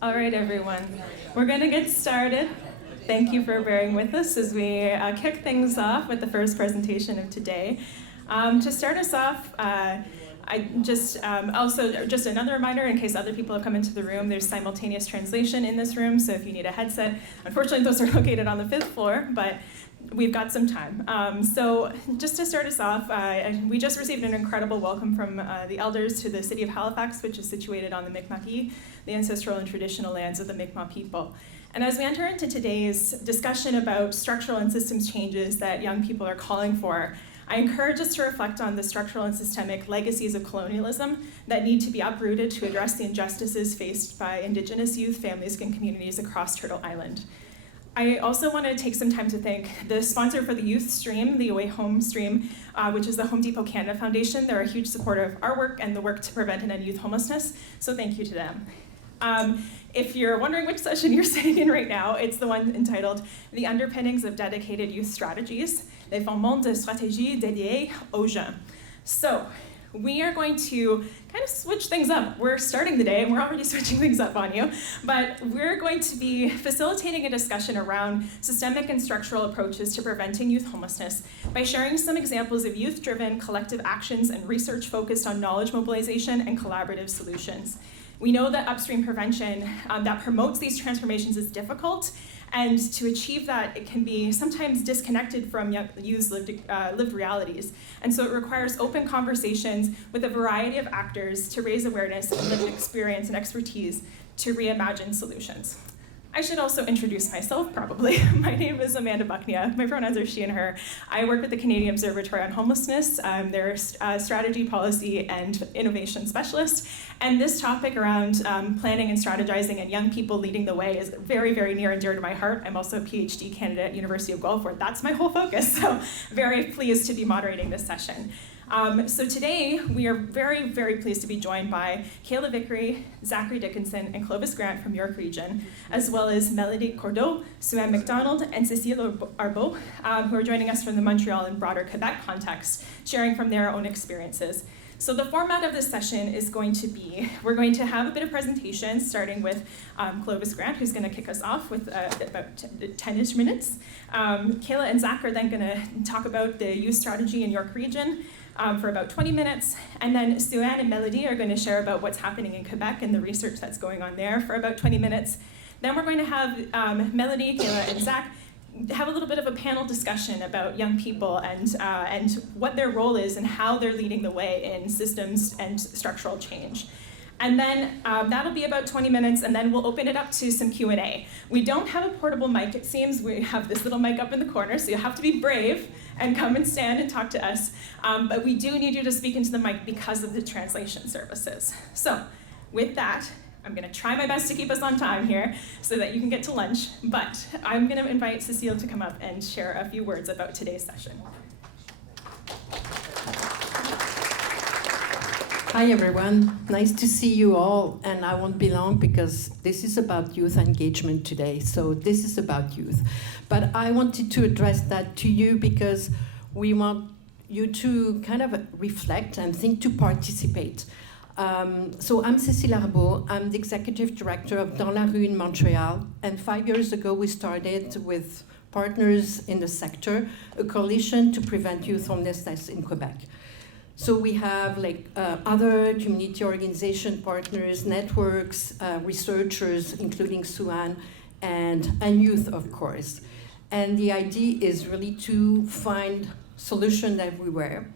All right, everyone. We're going to get started. Thank you for bearing with us as we kick things off with the first presentation of today. To start us off, just another reminder in case other people have come into the room, there's simultaneous translation in this room, so if you need a headset, unfortunately those are located on the 5th floor, but we've got some time. So just to start us off, we just received an incredible welcome from the elders to the city of Halifax, which is situated on the Mi'kma'ki, the ancestral and traditional lands of the Mi'kmaq people. And as we enter into today's discussion about structural and systems changes that young people are calling for, I encourage us to reflect on the structural and systemic legacies of colonialism that need to be uprooted to address the injustices faced by Indigenous youth, families, and communities across Turtle Island. I also want to take some time to thank the sponsor for the youth stream, the AWH1 stream, which is the Home Depot Canada Foundation. They're a huge supporter of our work and the work to prevent and end youth homelessness, so thank you to them. If you're wondering which session you're sitting in right now, it's the one entitled The Underpinnings of Dedicated Youth Strategies, les fondements de stratégie dédiée aux jeunes. So, we are going to kind of switch things up. We're starting the day, and we're already switching things up on you, but we're going to be facilitating a discussion around systemic and structural approaches to preventing youth homelessness by sharing some examples of youth-driven collective actions and research focused on knowledge mobilization and collaborative solutions. We know that upstream prevention that promotes these transformations is difficult, and to achieve that, it can be sometimes disconnected from youth's lived realities. And so it requires open conversations with a variety of actors to raise awareness and lived experience and expertise to reimagine solutions. I should also introduce myself, probably. My name is Amanda Bucknia. My pronouns are she and her. I work with the Canadian Observatory on Homelessness. I'm their strategy, policy, and innovation specialist. And this topic around planning and strategizing and young people leading the way is very, very near and dear to my heart. I'm also a PhD candidate at University of Guelph, where that's my whole focus. So very pleased to be moderating this session. So today, we are very, very pleased to be joined by Kayla Vickery, Zachary Dickinson, and Clovis Grant from York Region, as well as Melody Cordeau, Sue-Anne McDonald, and Cécile Arbeau, who are joining us from the Montreal and broader Quebec context, sharing from their own experiences. So the format of this session is going to be, we're going to have a bit of presentation, starting with Clovis Grant, who's going to kick us off with about 10-ish minutes. Kayla and Zach are then going to talk about the youth strategy in York Region, for about 20 minutes, and then Sue-Anne and Melody are going to share about what's happening in Quebec and the research that's going on there for about 20 minutes. Then we're going to have Melody, Kayla, and Zach have a little bit of a panel discussion about young people and what their role is and how they're leading the way in systems and structural change. And then that'll be about 20 minutes, and then we'll open it up to some Q&A. We don't have a portable mic, it seems. We have this little mic up in the corner, so you'll have to be brave and come and stand and talk to us. But we do need you to speak into the mic because of the translation services. So with that, I'm going to try my best to keep us on time here so that you can get to lunch. But I'm going to invite Cécile to come up and share a few words about today's session. Hi everyone, nice to see you all, and I won't be long because this is about youth engagement today, so this is about youth. But I wanted to address that to you because we want you to kind of reflect and think to participate. So I'm Cécile Arbeau, I'm the Executive Director of Dans la Rue in Montreal, and 5 years ago we started with partners in the sector, a coalition to prevent youth homelessness in Quebec. So we have other community organization partners, networks, researchers, including Sue-Anne, and youth, of course. And the idea is really to find solutions everywhere.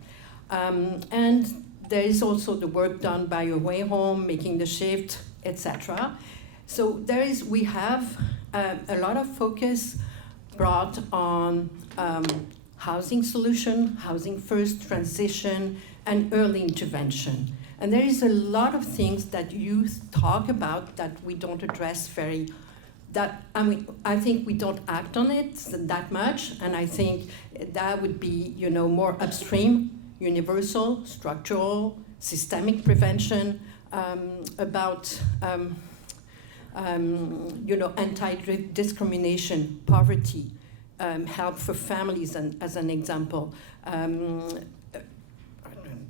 And there is also the work done by Your Way Home, Making the Shift, etc. So we have a lot of focus brought on housing solution, housing first, transition, and early intervention. And there is a lot of things that youth talk about that we don't address I think we don't act on it that much, and I think that would be, more upstream, universal, structural, systemic prevention, about anti-discrimination, poverty, help for families, as an example. I'm going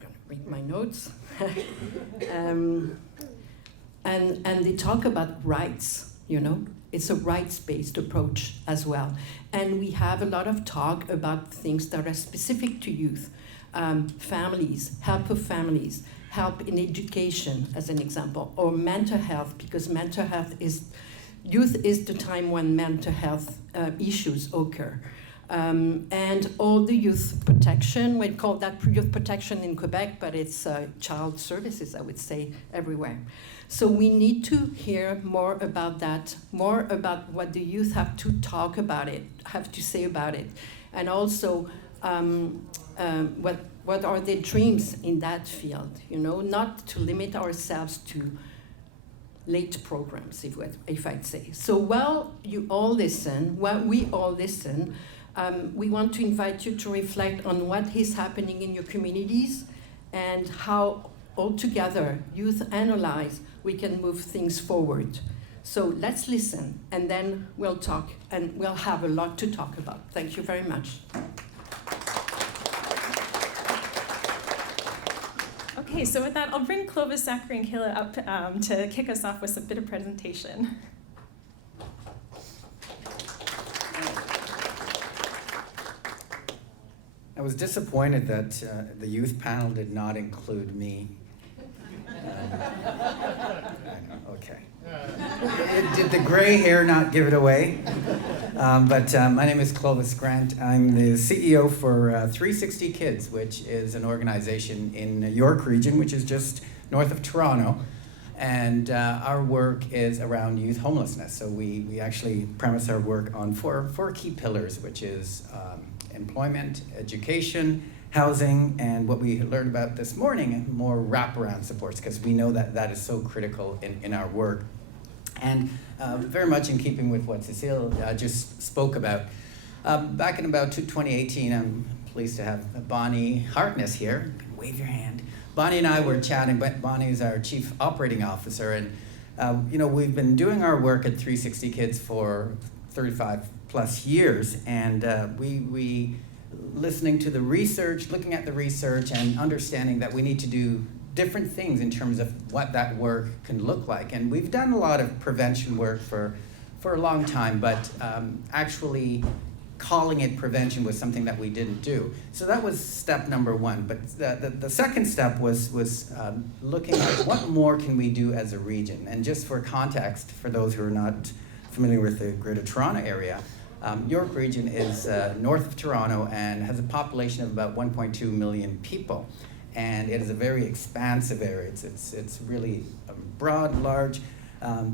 to read my notes. And they talk about rights, you know. It's a rights-based approach as well. And we have a lot of talk about things that are specific to youth. Families, help of families, help in education, as an example, or mental health, because mental health is, youth is the time when mental health issues occur. And all the youth protection, we call that youth protection in Quebec, but it's child services, I would say, everywhere. So we need to hear more about that, more about what the youth have to talk about it, have to say about it, and also what are their dreams in that field, you know, not to limit ourselves to late programs, if I'd say. So while we all listen, we want to invite you to reflect on what is happening in your communities and how all together, youth and allies, we can move things forward. So let's listen, and then we'll talk, and we'll have a lot to talk about. Thank you very much. Okay, so with that, I'll bring Clovis, Zachary, and Kayla up to kick us off with a bit of presentation. I was disappointed that the youth panel did not include me. I know, okay. Did the gray hair not give it away? But my name is Clovis Grant. I'm the CEO for 360 Kids, which is an organization in York Region, which is just north of Toronto. And our work is around youth homelessness. So we actually premise our work on four key pillars, which is employment, education, housing, and what we learned about this morning, more wraparound supports, because we know that that is so critical in our work. And very much in keeping with what Cecile just spoke about, back in about 2018, I'm pleased to have Bonnie Hartness here. Wave your hand. Bonnie and I were chatting, but Bonnie is our Chief Operating Officer, and you know, we've been doing our work at 360 Kids for 35 plus years, and we listening to the research, looking at the research, and understanding that we need to do different things in terms of what that work can look like. And we've done a lot of prevention work for a long time, but actually calling it prevention was something that we didn't do. So that was step number one. But the second step was looking at what more can we do as a region. And just for context, for those who are not familiar with the Greater Toronto area, York Region is north of Toronto and has a population of about 1.2 million people. And it is a very expansive area. It's really broad, large,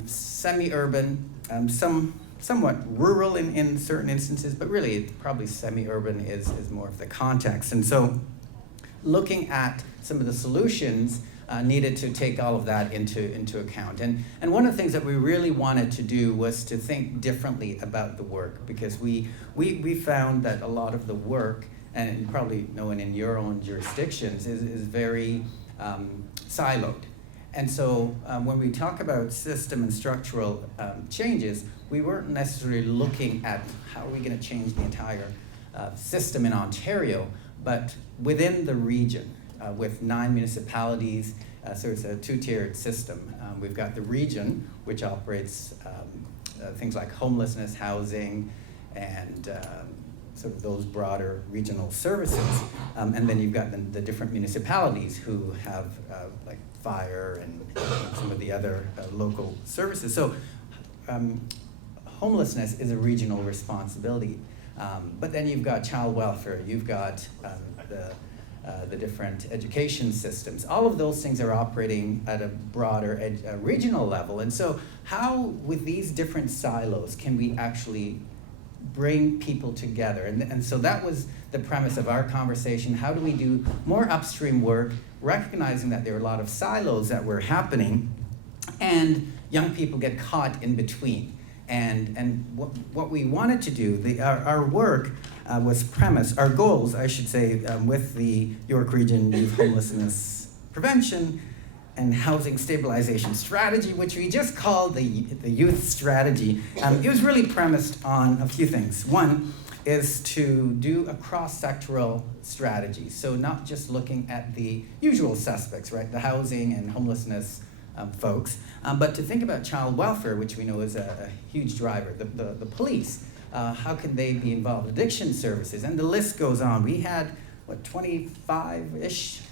semi-urban, somewhat rural in certain instances, but really probably semi-urban is more of the context. And so looking at some of the solutions needed to take all of that into account. And one of the things that we really wanted to do was to think differently about the work, because we found that a lot of the work, and you probably know it in your own jurisdictions, is very siloed. And so when we talk about system and structural changes, we weren't necessarily looking at how are we going to change the entire system in Ontario, but within the region. With 9 municipalities, so it's a two-tiered system. We've got the region, which operates things like homelessness, housing, and sort of those broader regional services. And then you've got the different municipalities who have like fire and some of the other local services. So homelessness is a regional responsibility. But then you've got child welfare, you've got the different education systems. All of those things are operating at a broader regional level. And so how, with these different silos, can we actually bring people together? And so that was the premise of our conversation. How do we do more upstream work, recognizing that there are a lot of silos that were happening, and young people get caught in between? And what we wanted to do, our work was premised, our goals, I should say, with the York Region Youth Homelessness Prevention and Housing Stabilization Strategy, which we just called the Youth Strategy. It was really premised on a few things. One is to do a cross-sectoral strategy, so not just looking at the usual suspects, right? The housing and homelessness folks, but to think about child welfare, which we know is a huge driver, the police, how can they be involved, addiction services, and the list goes on. We had, 25-ish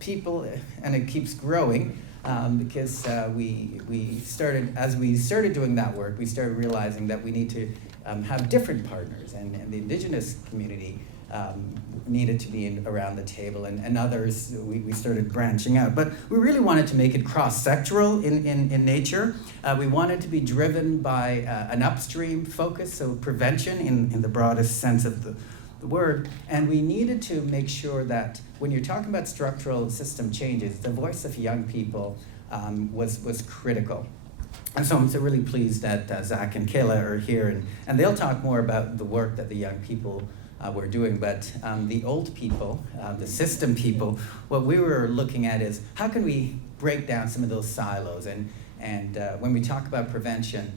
people, and it keeps growing because we started doing that work, we started realizing that we need to have different partners, and the Indigenous community needed to be around the table, and others, we started branching out. But we really wanted to make it cross-sectoral in nature. We wanted to be driven by an upstream focus, so prevention in the broadest sense of the word, and we needed to make sure that when you're talking about structural system changes, the voice of young people was critical. And so I'm so really pleased that Zach and Kayla are here, and they'll talk more about the work that the young people were doing. But the old people, the system people, what we were looking at is how can we break down some of those silos? And when we talk about prevention,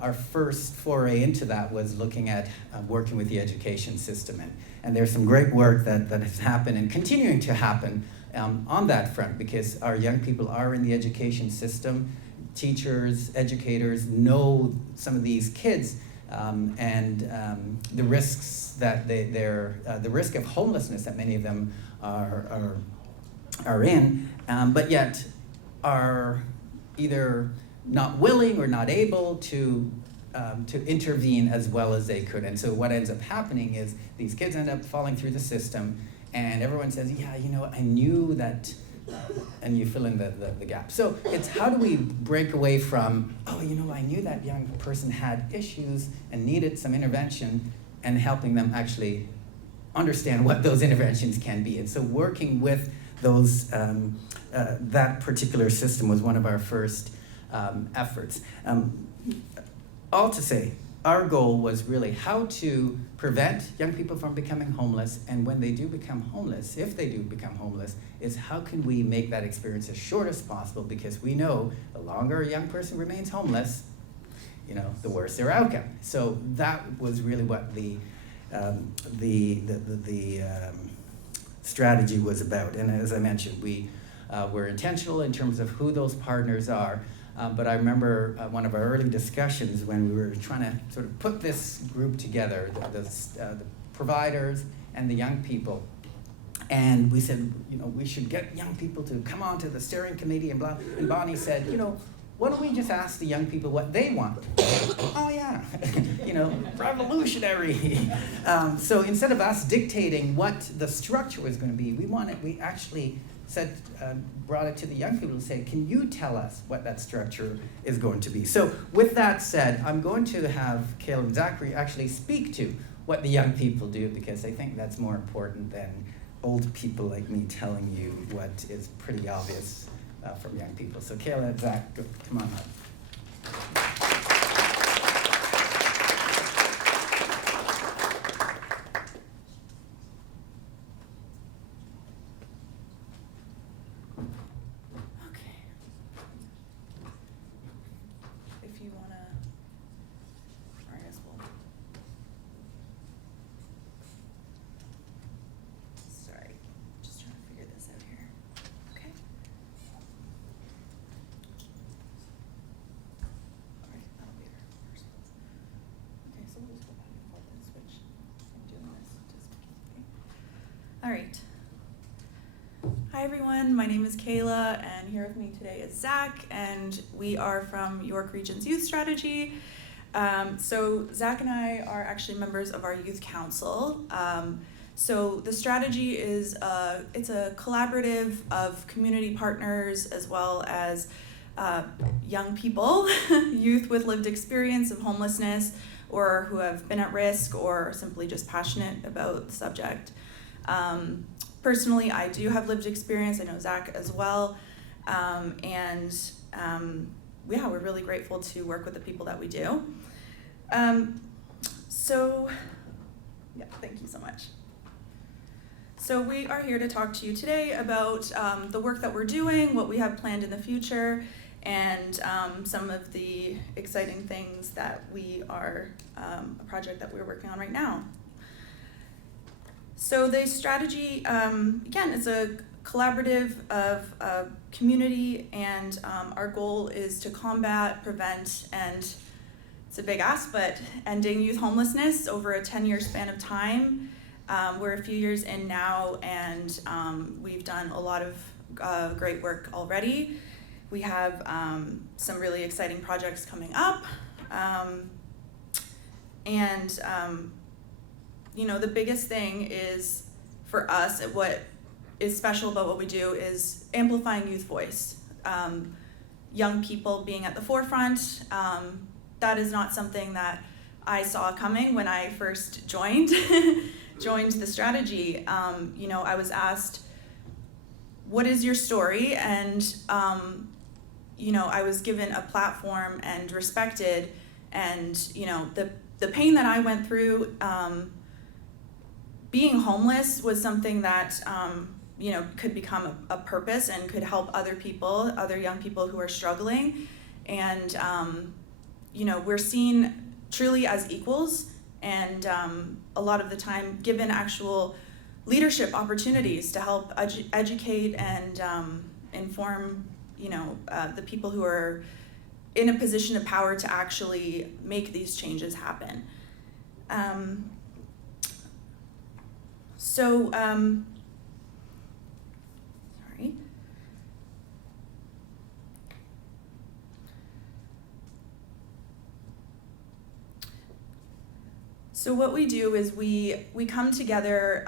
our first foray into that was looking at working with the education system. And there's some great work that has happened and continuing to happen on that front, because our young people are in the education system. Teachers, educators know some of these kids and the risks that the risk of homelessness that many of them are in, but yet are either not willing or not able to intervene as well as they could. And so what ends up happening is these kids end up falling through the system, and everyone says, yeah, I knew that, and you fill in the gap. So it's how do we break away from, I knew that young person had issues and needed some intervention, and helping them actually understand what those interventions can be. And so working with those, that particular system was one of our first efforts. All to say, our goal was really how to prevent young people from becoming homeless, and when they do become homeless, if they do become homeless, is how can we make that experience as short as possible, because we know the longer a young person remains homeless, the worse their outcome. So that was really what the strategy was about. And as I mentioned, we were intentional in terms of who those partners are. But I remember one of our early discussions when we were trying to sort of put this group together, the providers and the young people. And we said, we should get young people to come on to the steering committee and blah. And Bonnie said, why don't we just ask the young people what they want? Oh yeah, revolutionary. So instead of us dictating what the structure was going to be, we actually brought it to the young people to say, can you tell us what that structure is going to be? So with that said, I'm going to have Kayla and Zachary actually speak to what the young people do, because I think that's more important than old people like me telling you what is pretty obvious from young people. So Kayla and Zach, come on up. All right. Hi everyone, my name is Kayla, and here with me today is Zach, and we are from York Region's Youth Strategy. So Zach and I are actually members of our youth council. So the strategy is it's a collaborative of community partners as well as young people, youth with lived experience of homelessness, or who have been at risk or simply just passionate about the subject. Personally, I do have lived experience. I know Zach as well. We're really grateful to work with the people that we do. Thank you so much. So we are here to talk to you today about the work that we're doing, what we have planned in the future, and some of the exciting things that we are, a project that we're working on right now. So the strategy, again, is a collaborative of community, and our goal is to combat, prevent, and it's a big ask, but ending youth homelessness over a 10-year span of time. We're a few years in now, and we've done a lot of great work already. We have some really exciting projects coming up. The biggest thing is for us, what is special about what we do is amplifying youth voice. Young people being at the forefront, that is not something that I saw coming when I first joined the strategy. I was asked, what is your story? And, I was given a platform and respected, and, the pain that I went through, being homeless was something that, could become a purpose and could help other people, other young people who are struggling. And, we're seen truly as equals, and a lot of the time given actual leadership opportunities to help educate and inform, the people who are in a position of power to actually make these changes happen. Sorry. So what we do is we come together,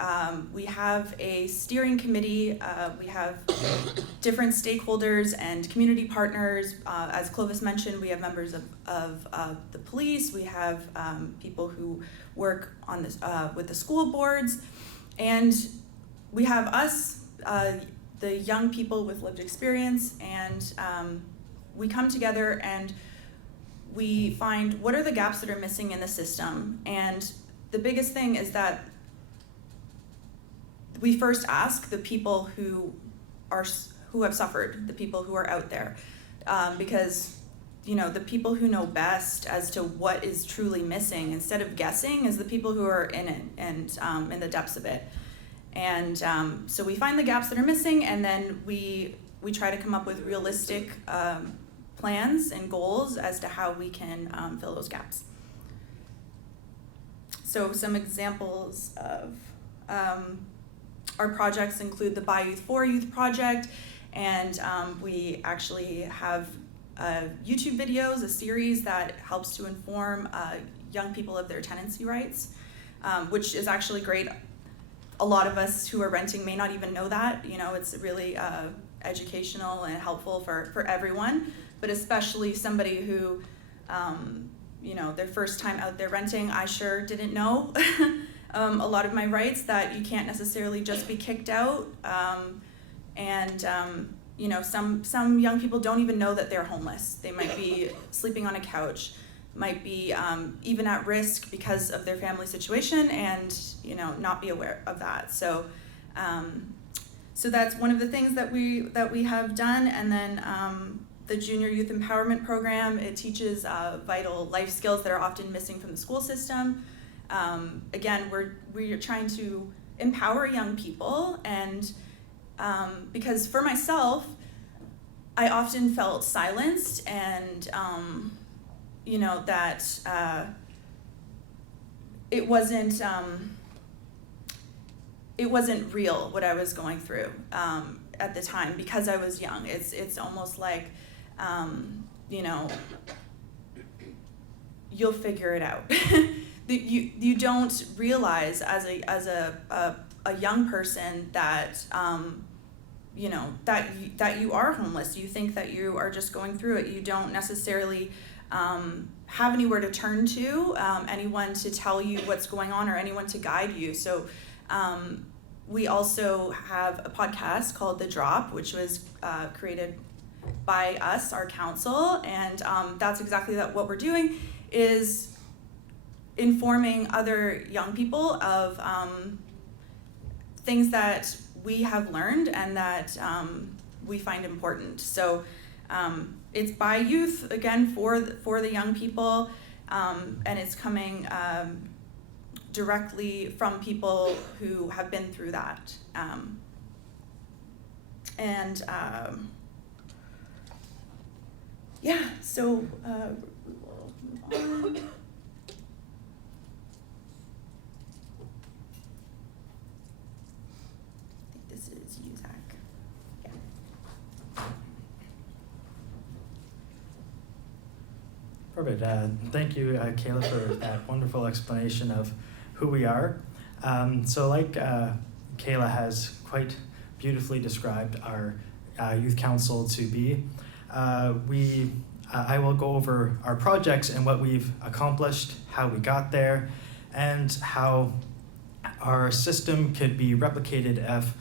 we have a steering committee, we have different stakeholders and community partners. As Clovis mentioned, we have members of the police, we have people who work on this, with the school boards, and we have us, the young people with lived experience, and we come together and we find what are the gaps that are missing in the system. And the biggest thing is that we first ask the people who have suffered, the people who are out there, because the people who know best as to what is truly missing, instead of guessing, is the people who are in it and in the depths of it. And so we find the gaps that are missing, and then we try to come up with realistic plans and goals as to how we can fill those gaps. So some examples of our projects include the By Youth for Youth project, and we actually have YouTube videos, a series that helps to inform young people of their tenancy rights, which is actually great. A lot of us who are renting may not even know that. It's really educational and helpful for everyone, but especially somebody who, their first time out there renting. I sure didn't know a lot of my rights, that you can't necessarily just be kicked out. Some young people don't even know that they're homeless. They might be sleeping on a couch, might be even at risk because of their family situation, and not be aware of that. So that's one of the things that we have done. And then the Junior Youth Empowerment Program, it teaches vital life skills that are often missing from the school system. Again, we're trying to empower young people, and because for myself, I often felt silenced, and that it wasn't real what I was going through at the time, because I was young. It's almost like you'll figure it out. You don't realize as a young person that that you are homeless. You think that you are just going through it. You don't necessarily have anywhere to turn to, anyone to tell you what's going on, or anyone to guide you. So we also have a podcast called The Drop, which was created by us, our council, and that's exactly what we're doing, is informing other young people of things that we have learned and that we find important. So it's by youth, again, for the young people, and it's coming directly from people who have been through that. And yeah, so we will move on. I think this is you, Zach. Yeah. Perfect. Thank you, Kayla, for that wonderful explanation of who we are. So like Kayla has quite beautifully described our youth council to be, I will go over our projects and what we've accomplished, how we got there, and how our system could be replicated if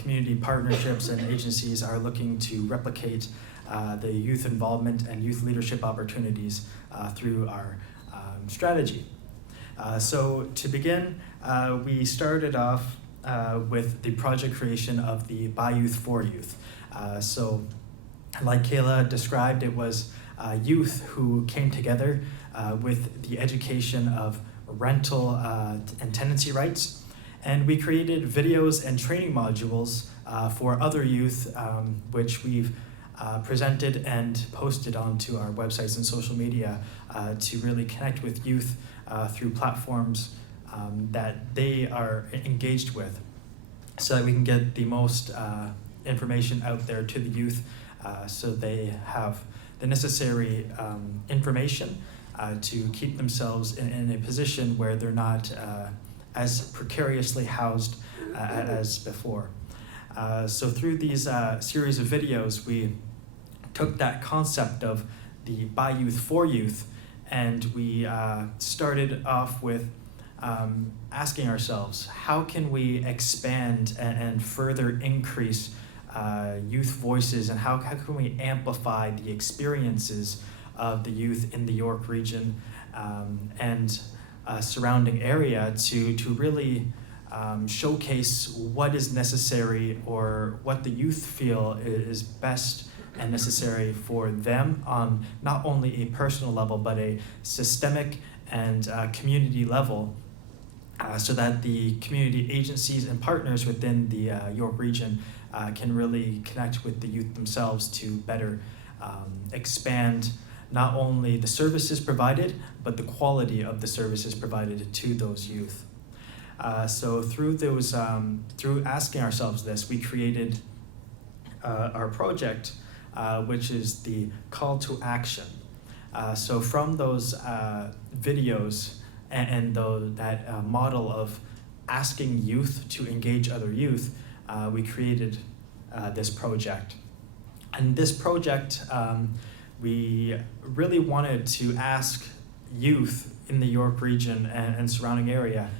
community partnerships and agencies are looking to replicate the youth involvement and youth leadership opportunities through our strategy. So to begin, we started off with the project creation of the By Youth for Youth. So like Kayla described, it was youth who came together with the education of rental and tenancy rights. And we created videos and training modules for other youth, which we've presented and posted onto our websites and social media to really connect with youth through platforms that they are engaged with, so that we can get the most information out there to the youth, so they have the necessary information to keep themselves in a position where they're not as precariously housed as before. So through these series of videos, we took that concept of the By Youth for Youth, and we started off with asking ourselves, how can we expand and further increase youth voices, and how can we amplify the experiences of the youth in the York region and surrounding area to really showcase what is necessary, or what the youth feel is best and necessary for them on not only a personal level but a systemic and community level, so that the community agencies and partners within the York region can really connect with the youth themselves to better expand not only the services provided, but the quality of the services provided to those youth. So through those, through asking ourselves this, we created our project, which is the call to action. So from those videos and that model of asking youth to engage other youth, we created this project. And this project, we really wanted to ask youth in the York region and surrounding area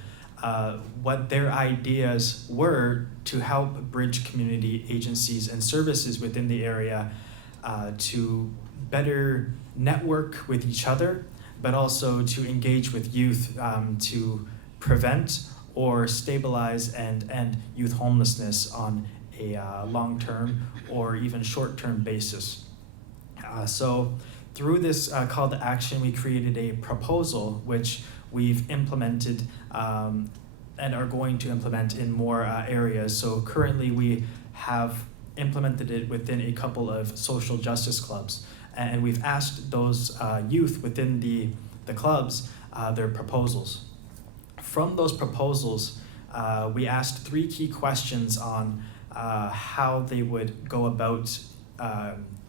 what their ideas were to help bridge community agencies and services within the area to better network with each other, but also to engage with youth to prevent or stabilize and end youth homelessness on a long-term or even short-term basis. So through this call to action, we created a proposal which we've implemented and are going to implement in more areas. So currently we have implemented it within a couple of social justice clubs, and we've asked those youth within the clubs their proposals. From those proposals, we asked 3 key questions on how they would go about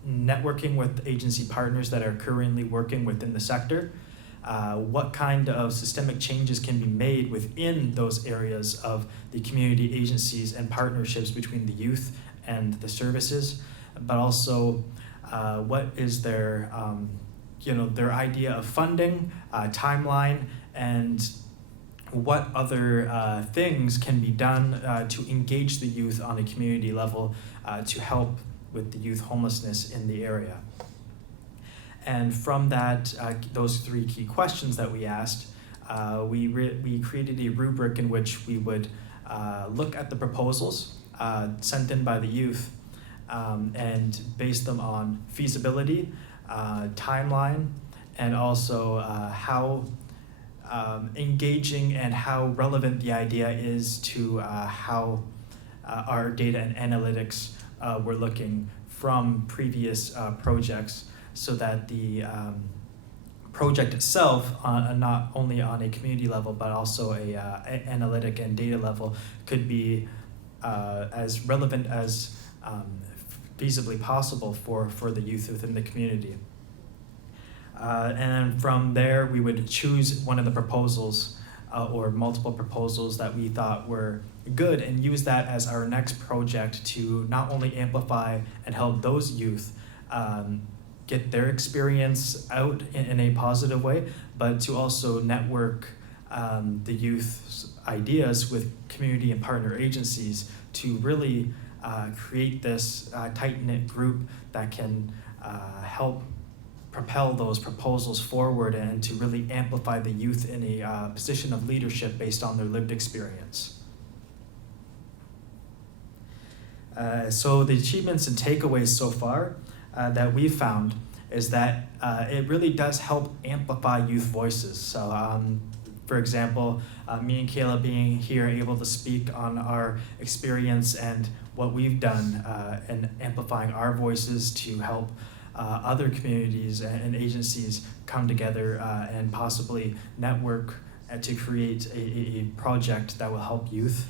networking with agency partners that are currently working within the sector, what kind of systemic changes can be made within those areas of the community agencies and partnerships between the youth and the services, but also what is their their idea of funding, timeline, and what other things can be done to engage the youth on a community level to help with the youth homelessness in the area. And from that, those 3 key questions that we asked, we created a rubric in which we would look at the proposals sent in by the youth and base them on feasibility, timeline, and also how engaging and how relevant the idea is to how our data and analytics we're looking from previous projects so that the project itself, not only on a community level, but also a analytic and data level, could be as relevant as feasibly possible for the youth within the community. And from there, we would choose one of the proposals or multiple proposals that we thought were good and use that as our next project to not only amplify and help those youth get their experience out in a positive way, but to also network the youth's ideas with community and partner agencies to really create this tight-knit group that can help propel those proposals forward and to really amplify the youth in a position of leadership based on their lived experience. So the achievements and takeaways so far that we've found is that it really does help amplify youth voices. So for example, me and Kayla being here able to speak on our experience and what we've done and amplifying our voices to help other communities and agencies come together and possibly network to create a project that will help youth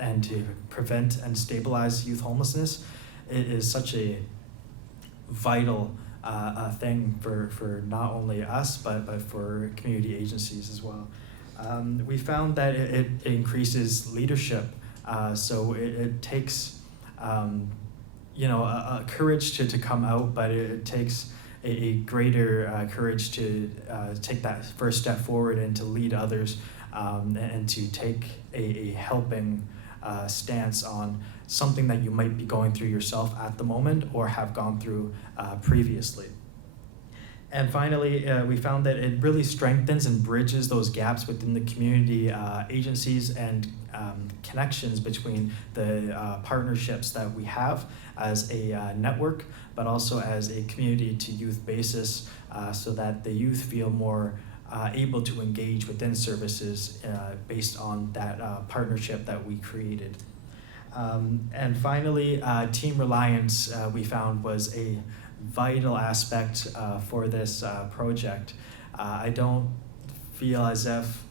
and to prevent and stabilize youth homelessness. It is such a vital thing for not only us, but for community agencies as well. We found that it increases leadership. So it takes a courage to come out, but it takes a greater courage to take that first step forward and to lead others and to take a helping stance on something that you might be going through yourself at the moment or have gone through previously. And finally, we found that it really strengthens and bridges those gaps within the community agencies and connections between the partnerships that we have as a network, but also as a community to youth basis, so that the youth feel more able to engage within services based on that partnership that we created. And finally, team reliance we found was a vital aspect for this project. I don't feel as if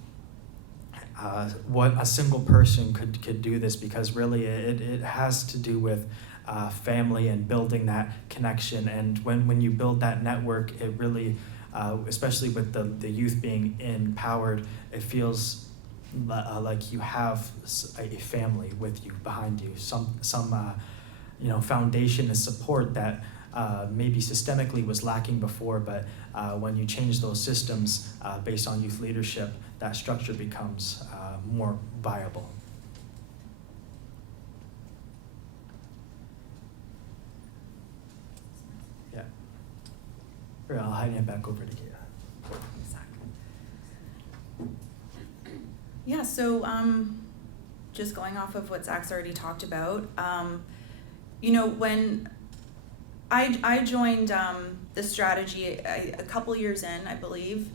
what a single person could do this, because really it has to do with family and building that connection. And when you build that network, it really, especially with the youth being empowered, it feels like you have a family with you, behind you, some foundation and support that maybe systemically was lacking before, but when you change those systems based on youth leadership, that structure becomes more viable. Yeah. Here, I'll hand it back over to you. Yeah, so just going off of what Zach's already talked about, when I joined the strategy a couple years in, I believe,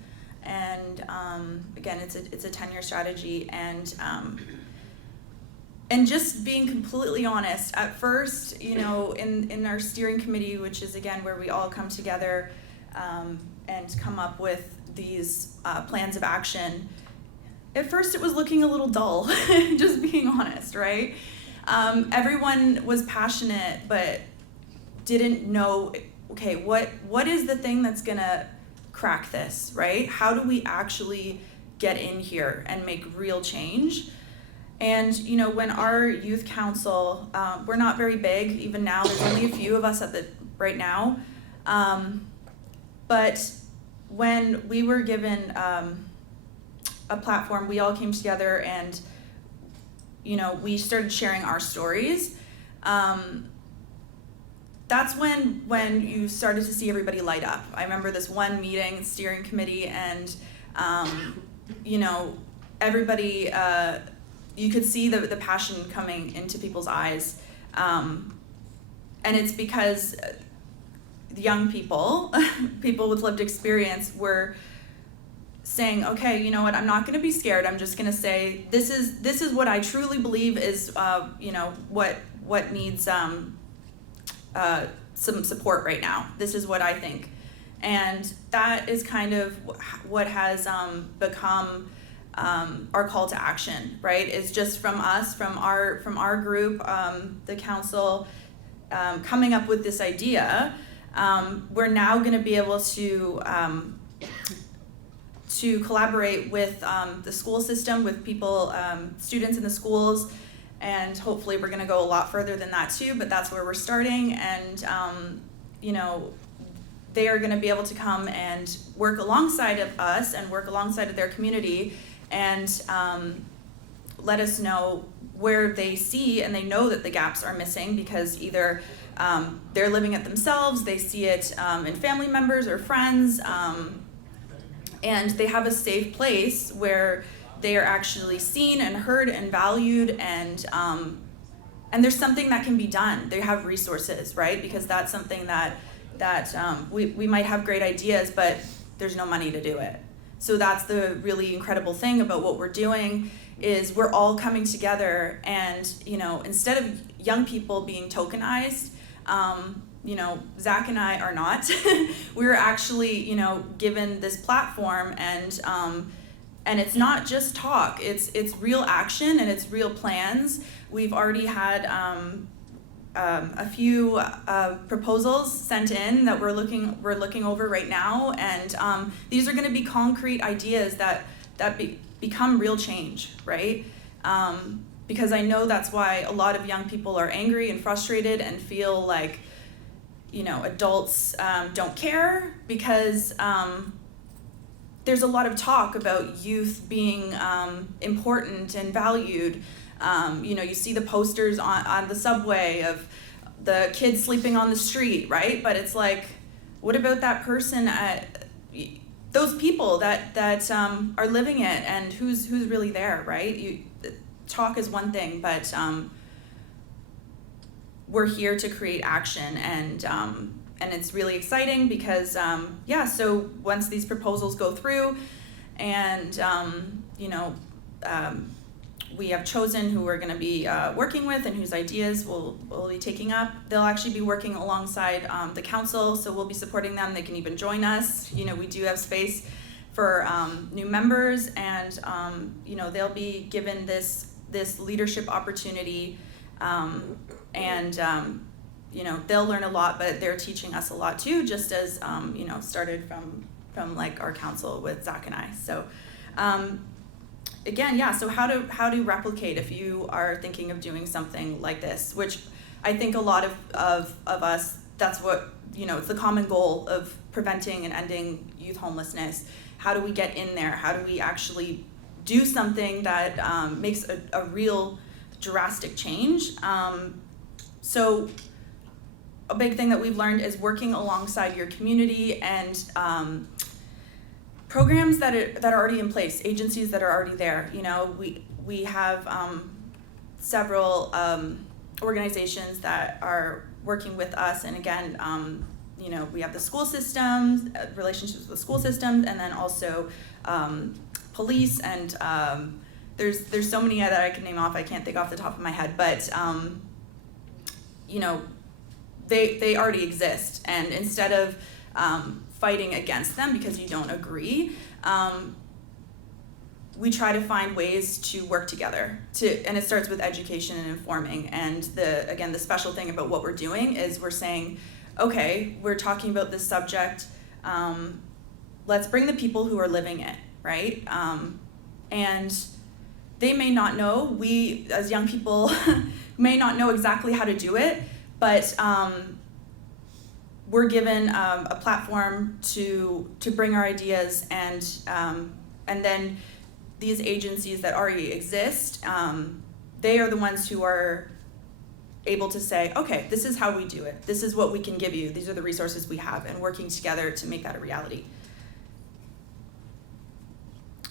and again, it's a 10-year strategy, and just being completely honest, at first, in our steering committee, which is again where we all come together and come up with these plans of action. At first, it was looking a little dull, just being honest, right? Everyone was passionate, but didn't know, okay, what is the thing that's gonna crack this, right? How do we actually get in here and make real change? And when our youth council, we're not very big even now. There's only a few of us right now, but when we were given a platform, we all came together and we started sharing our stories. That's when you started to see everybody light up. I remember this one meeting, steering committee, and everybody, you could see the passion coming into people's eyes. And it's because the young people, people with lived experience, were saying, okay, you know what, I'm not gonna be scared. I'm just gonna say, this is what I truly believe is, what needs some support right now. This is what I think. And that is kind of what has become our call to action, right? Is just from us, from our group, the council, coming up with this idea. We're now going to be able to collaborate with the school system, with people, students in the schools, and hopefully we're going to go a lot further than that too, but that's where we're starting. And you know, they are going to be able to come and work alongside of us and work alongside of their community and let us know where they see and they know that the gaps are missing, because either they're living it themselves, they see it in family members or friends, and they have a safe place where they are actually seen and heard and valued, and there's something that can be done. They have resources, right? Because that's something that we might have great ideas, but there's no money to do it. So that's the really incredible thing about what we're doing, is we're all coming together, and you know, instead of young people being tokenized, you know, Zach and I are not. We're actually, you know, given this platform, and it's not just talk. It's real action and it's real plans. We've already had a few proposals sent in that we're looking over right now, and these are going to be concrete ideas that become real change, right? Because I know that's why a lot of young people are angry and frustrated and feel like, you know, adults don't care, because there's a lot of talk about youth being important and valued. You know, you see the posters on the subway of the kids sleeping on the street, right? But it's like, what about that person, those people that are living it, and who's really there, right? Talk is one thing, but we're here to create action, and it's really exciting because so once these proposals go through, and you know, we have chosen who we're going to be working with and whose ideas we'll be taking up. They'll actually be working alongside the council, so we'll be supporting them. They can even join us. You know, we do have space for new members, and you know, they'll be given this leadership opportunity, and you know, they'll learn a lot, but they're teaching us a lot too, just as you know, started from like our council with Zach and I. So again, so how to replicate if you are thinking of doing something like this, which I think a lot of us, that's what, you know, it's the common goal of preventing and ending youth homelessness. How do we get in there? How do we actually do something that makes a real drastic change? So a big thing that we've learned is working alongside your community, and programs that are already in place, agencies that are already there. You know, we have several organizations that are working with us, and again, you know, we have the school systems, relationships with the school systems, and then also police, and there's so many that I can name off. I can't think off the top of my head, but you know, they already exist, and instead of fighting against them because you don't agree, we try to find ways to work together, and it starts with education and informing. And the special thing about what we're doing is we're saying, okay, we're talking about this subject, let's bring the people who are living it, right? And they may not know, we as young people may not know exactly how to do it, but we're given a platform to bring our ideas, and then these agencies that already exist, they are the ones who are able to say, okay, this is how we do it. This is what we can give you. These are the resources we have, and working together to make that a reality.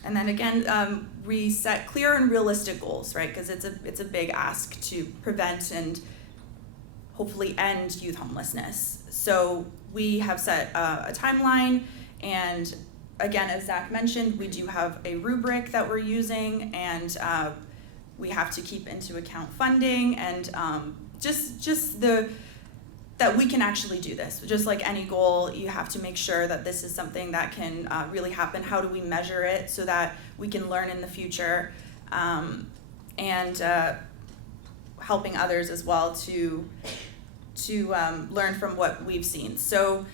And then again, we set clear and realistic goals, right? Because it's a big ask to prevent and hopefully end youth homelessness. So we have set a timeline, and again, as Zach mentioned, we do have a rubric that we're using, and we have to keep into account funding, and just the that we can actually do this. Just like any goal, you have to make sure that this is something that can really happen. How do we measure it so that we can learn in the future, and helping others as well to learn from what we've seen. So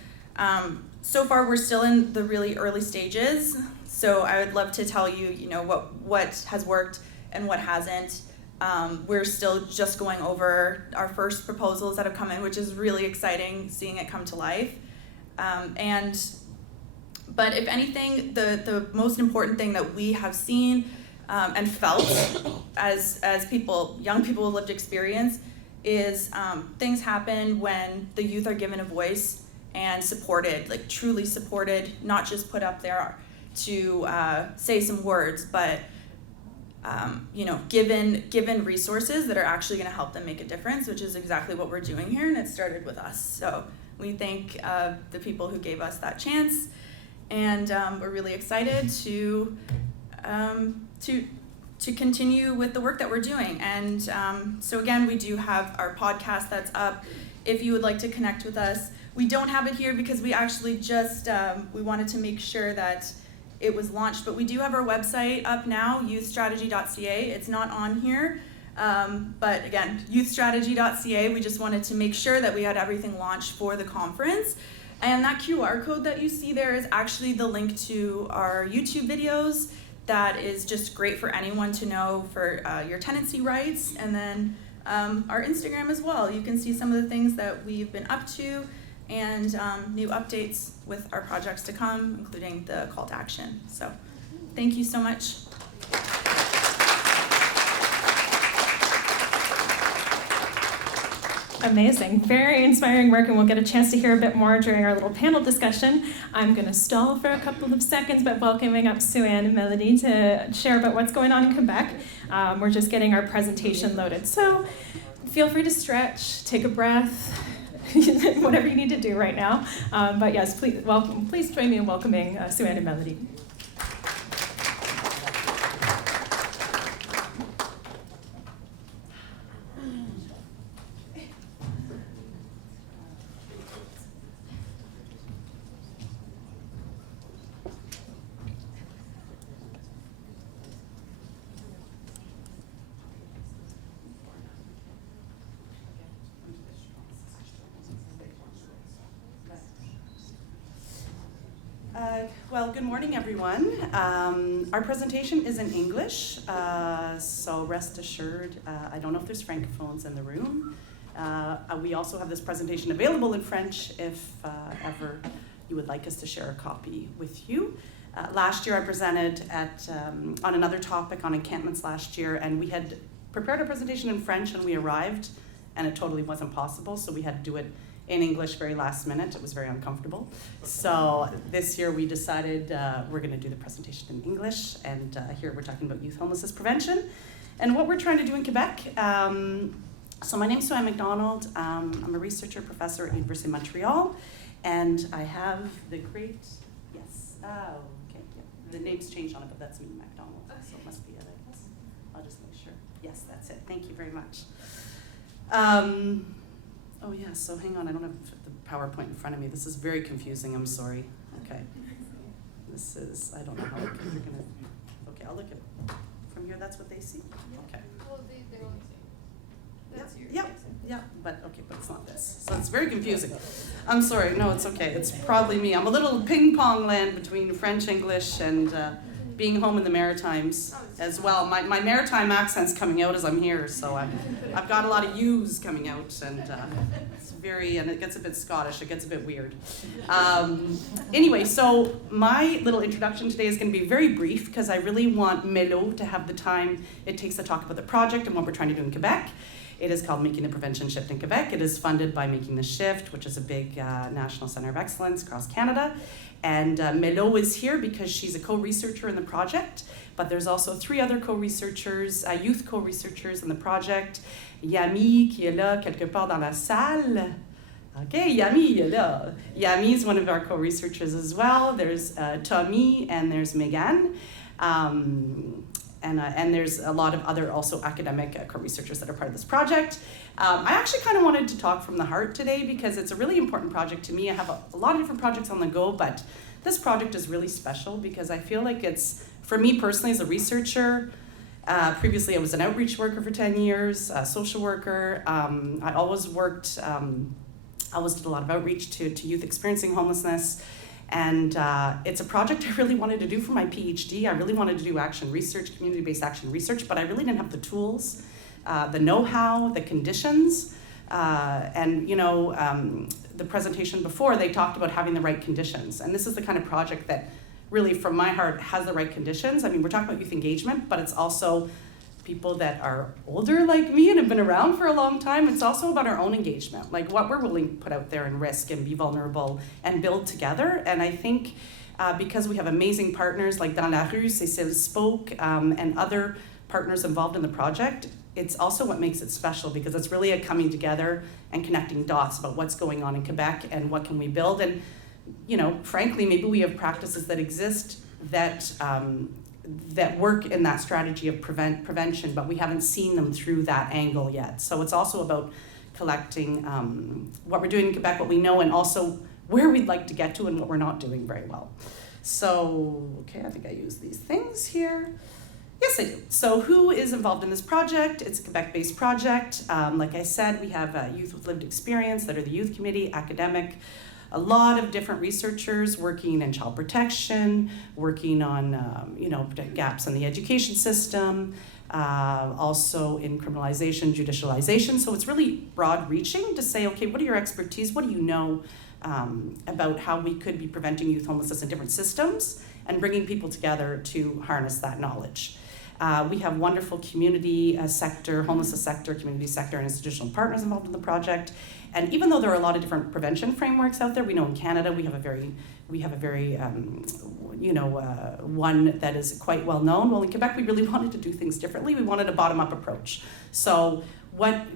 so far we're still in the really early stages. So I would love to tell you, what has worked and what hasn't. We're still just going over our first proposals that have come in, which is really exciting, seeing it come to life. But if anything, the most important thing that we have seen and felt as people, young people with lived experience, is things happen when the youth are given a voice and supported, like truly supported, not just put up there to say some words, but given resources that are actually going to help them make a difference, which is exactly what we're doing here, and it started with us. So we thank the people who gave us that chance, and we're really excited to continue with the work that we're doing. And so again, we do have our podcast that's up. If you would like to connect with us, we don't have it here because we actually just we wanted to make sure that it was launched, but we do have our website up now, youthstrategy.ca. It's not on here, but again, youthstrategy.ca. We just wanted to make sure that we had everything launched for the conference. And that QR code that you see there is actually the link to our YouTube videos. That is just great for anyone to know for your tenancy rights. And then our Instagram as well. You can see some of the things that we've been up to, and new updates with our projects to come, including the call to action. So thank you so much. Amazing, very inspiring work, and we'll get a chance to hear a bit more during our little panel discussion. I'm going to stall for a couple of seconds, but welcoming up Sue-Ann and Melody to share about what's going on in Quebec. We're just getting our presentation loaded, so feel free to stretch, take a breath, whatever you need to do right now. But yes, please join me in welcoming Sue-Ann and Melody. Well, good morning, everyone. Our presentation is in English, so rest assured, I don't know if there's francophones in the room. We also have this presentation available in French if ever you would like us to share a copy with you. Last year I presented on another topic on encampments last year, and we had prepared a presentation in French and we arrived and it totally wasn't possible, so we had to do it in English very last minute. It was very uncomfortable. So this year we decided we're going to do the presentation in English, and here we're talking about youth homelessness prevention and what we're trying to do in Quebec. So my name is Sue-Ann McDonald. I'm a researcher professor at University of Montreal, and I have the great, the name's changed on it, but that's me, McDonald, so it must be it, I guess. I'll just make sure. Yes, that's it. Thank you very much. Oh yeah, so hang on, I don't have the PowerPoint in front of me. This is very confusing, I'm sorry. Okay. This is, I don't know how you're gonna, okay, I'll look at it. From here, that's what they see? Okay. Well, they only see. That's your Yeah, but it's not this. So it's very confusing. I'm sorry, no, it's okay. It's probably me. I'm a little ping pong land between French, English, and being home in the Maritimes as well. My Maritime accent's coming out as I'm here, so I've got a lot of U's coming out, and and it gets a bit Scottish, it gets a bit weird. Anyway, so my little introduction today is going to be very brief because I really want Melo to have the time it takes to talk about the project and what we're trying to do in Quebec. It is called Making the Prevention Shift in Quebec. It is funded by Making the Shift, which is a big national center of excellence across Canada. And Melo is here because she's a co-researcher in the project, but there's also 3 other co-researchers, youth co-researchers in the project. Yami, qui est là quelque part dans la salle. Okay, Yami est là. Yami is one of our co-researchers as well. There's Tommy and there's Megan. and there's a lot of other also academic co-researchers that are part of this project. I actually kind of wanted to talk from the heart today because it's a really important project to me. I have a lot of different projects on the go, but this project is really special because I feel like it's, for me personally as a researcher, previously I was an outreach worker for 10 years, a social worker. I always worked, always did a lot of outreach to youth experiencing homelessness. And it's a project I really wanted to do for my PhD. I really wanted to do action research, community-based action research, but I really didn't have the tools, the know-how, the conditions. And the presentation before, they talked about having the right conditions. And this is the kind of project that really, from my heart, has the right conditions. I mean, we're talking about youth engagement, but it's also people that are older like me and have been around for a long time. It's also about our own engagement, like what we're willing to put out there and risk and be vulnerable and build together. And I think because we have amazing partners like Dans la Rue, Cécile spoke, and other partners involved in the project, it's also what makes it special because it's really a coming together and connecting dots about what's going on in Quebec and what can we build. And frankly, maybe we have practices that exist that work in that strategy of prevention, but we haven't seen them through that angle yet. So it's also about collecting what we're doing in Quebec, what we know, and also where we'd like to get to and what we're not doing very well. So, okay, I think I use these things here. Yes, I do. So who is involved in this project? It's a Quebec-based project. Like I said, we have youth with lived experience that are the youth committee, academic, a lot of different researchers working in child protection, working on gaps in the education system, also in criminalization, judicialization. So it's really broad reaching to say, okay, what are your expertise? What do you know about how we could be preventing youth homelessness in different systems and bringing people together to harness that knowledge. We have wonderful community sector, homelessness sector, community sector, and institutional partners involved in the project. And even though there are a lot of different prevention frameworks out there, we know in Canada we have a very one that is quite well known. Well, in Quebec, we really wanted to do things differently. We wanted a bottom-up approach. So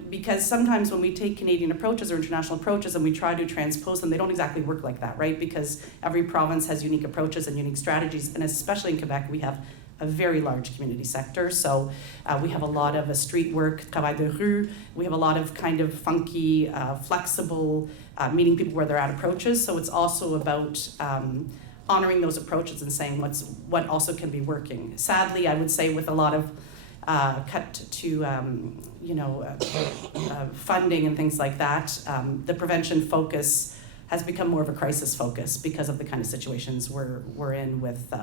because sometimes when we take Canadian approaches or international approaches and we try to transpose them, they don't exactly work like that, right? Because every province has unique approaches and unique strategies, and especially in Quebec, we have a very large community sector. So we have a lot of street work, travail de rue. We have a lot of kind of funky, flexible, meeting people where they're at approaches. So it's also about honoring those approaches and saying what also can be working. Sadly, I would say with a lot of cut to funding and things like that, the prevention focus has become more of a crisis focus because of the kind of situations we're in with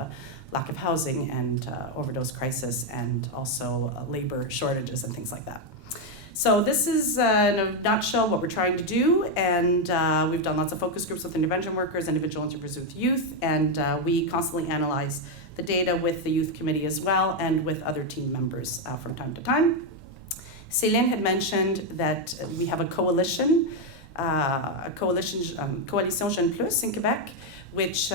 lack of housing and overdose crisis and also labor shortages and things like that. So this is in a nutshell what we're trying to do, and we've done lots of focus groups with intervention workers, individual interviews with youth, and we constantly analyze the data with the youth committee as well and with other team members from time to time. Céline had mentioned that we have a coalition, Coalition Jeune Plus in Quebec, which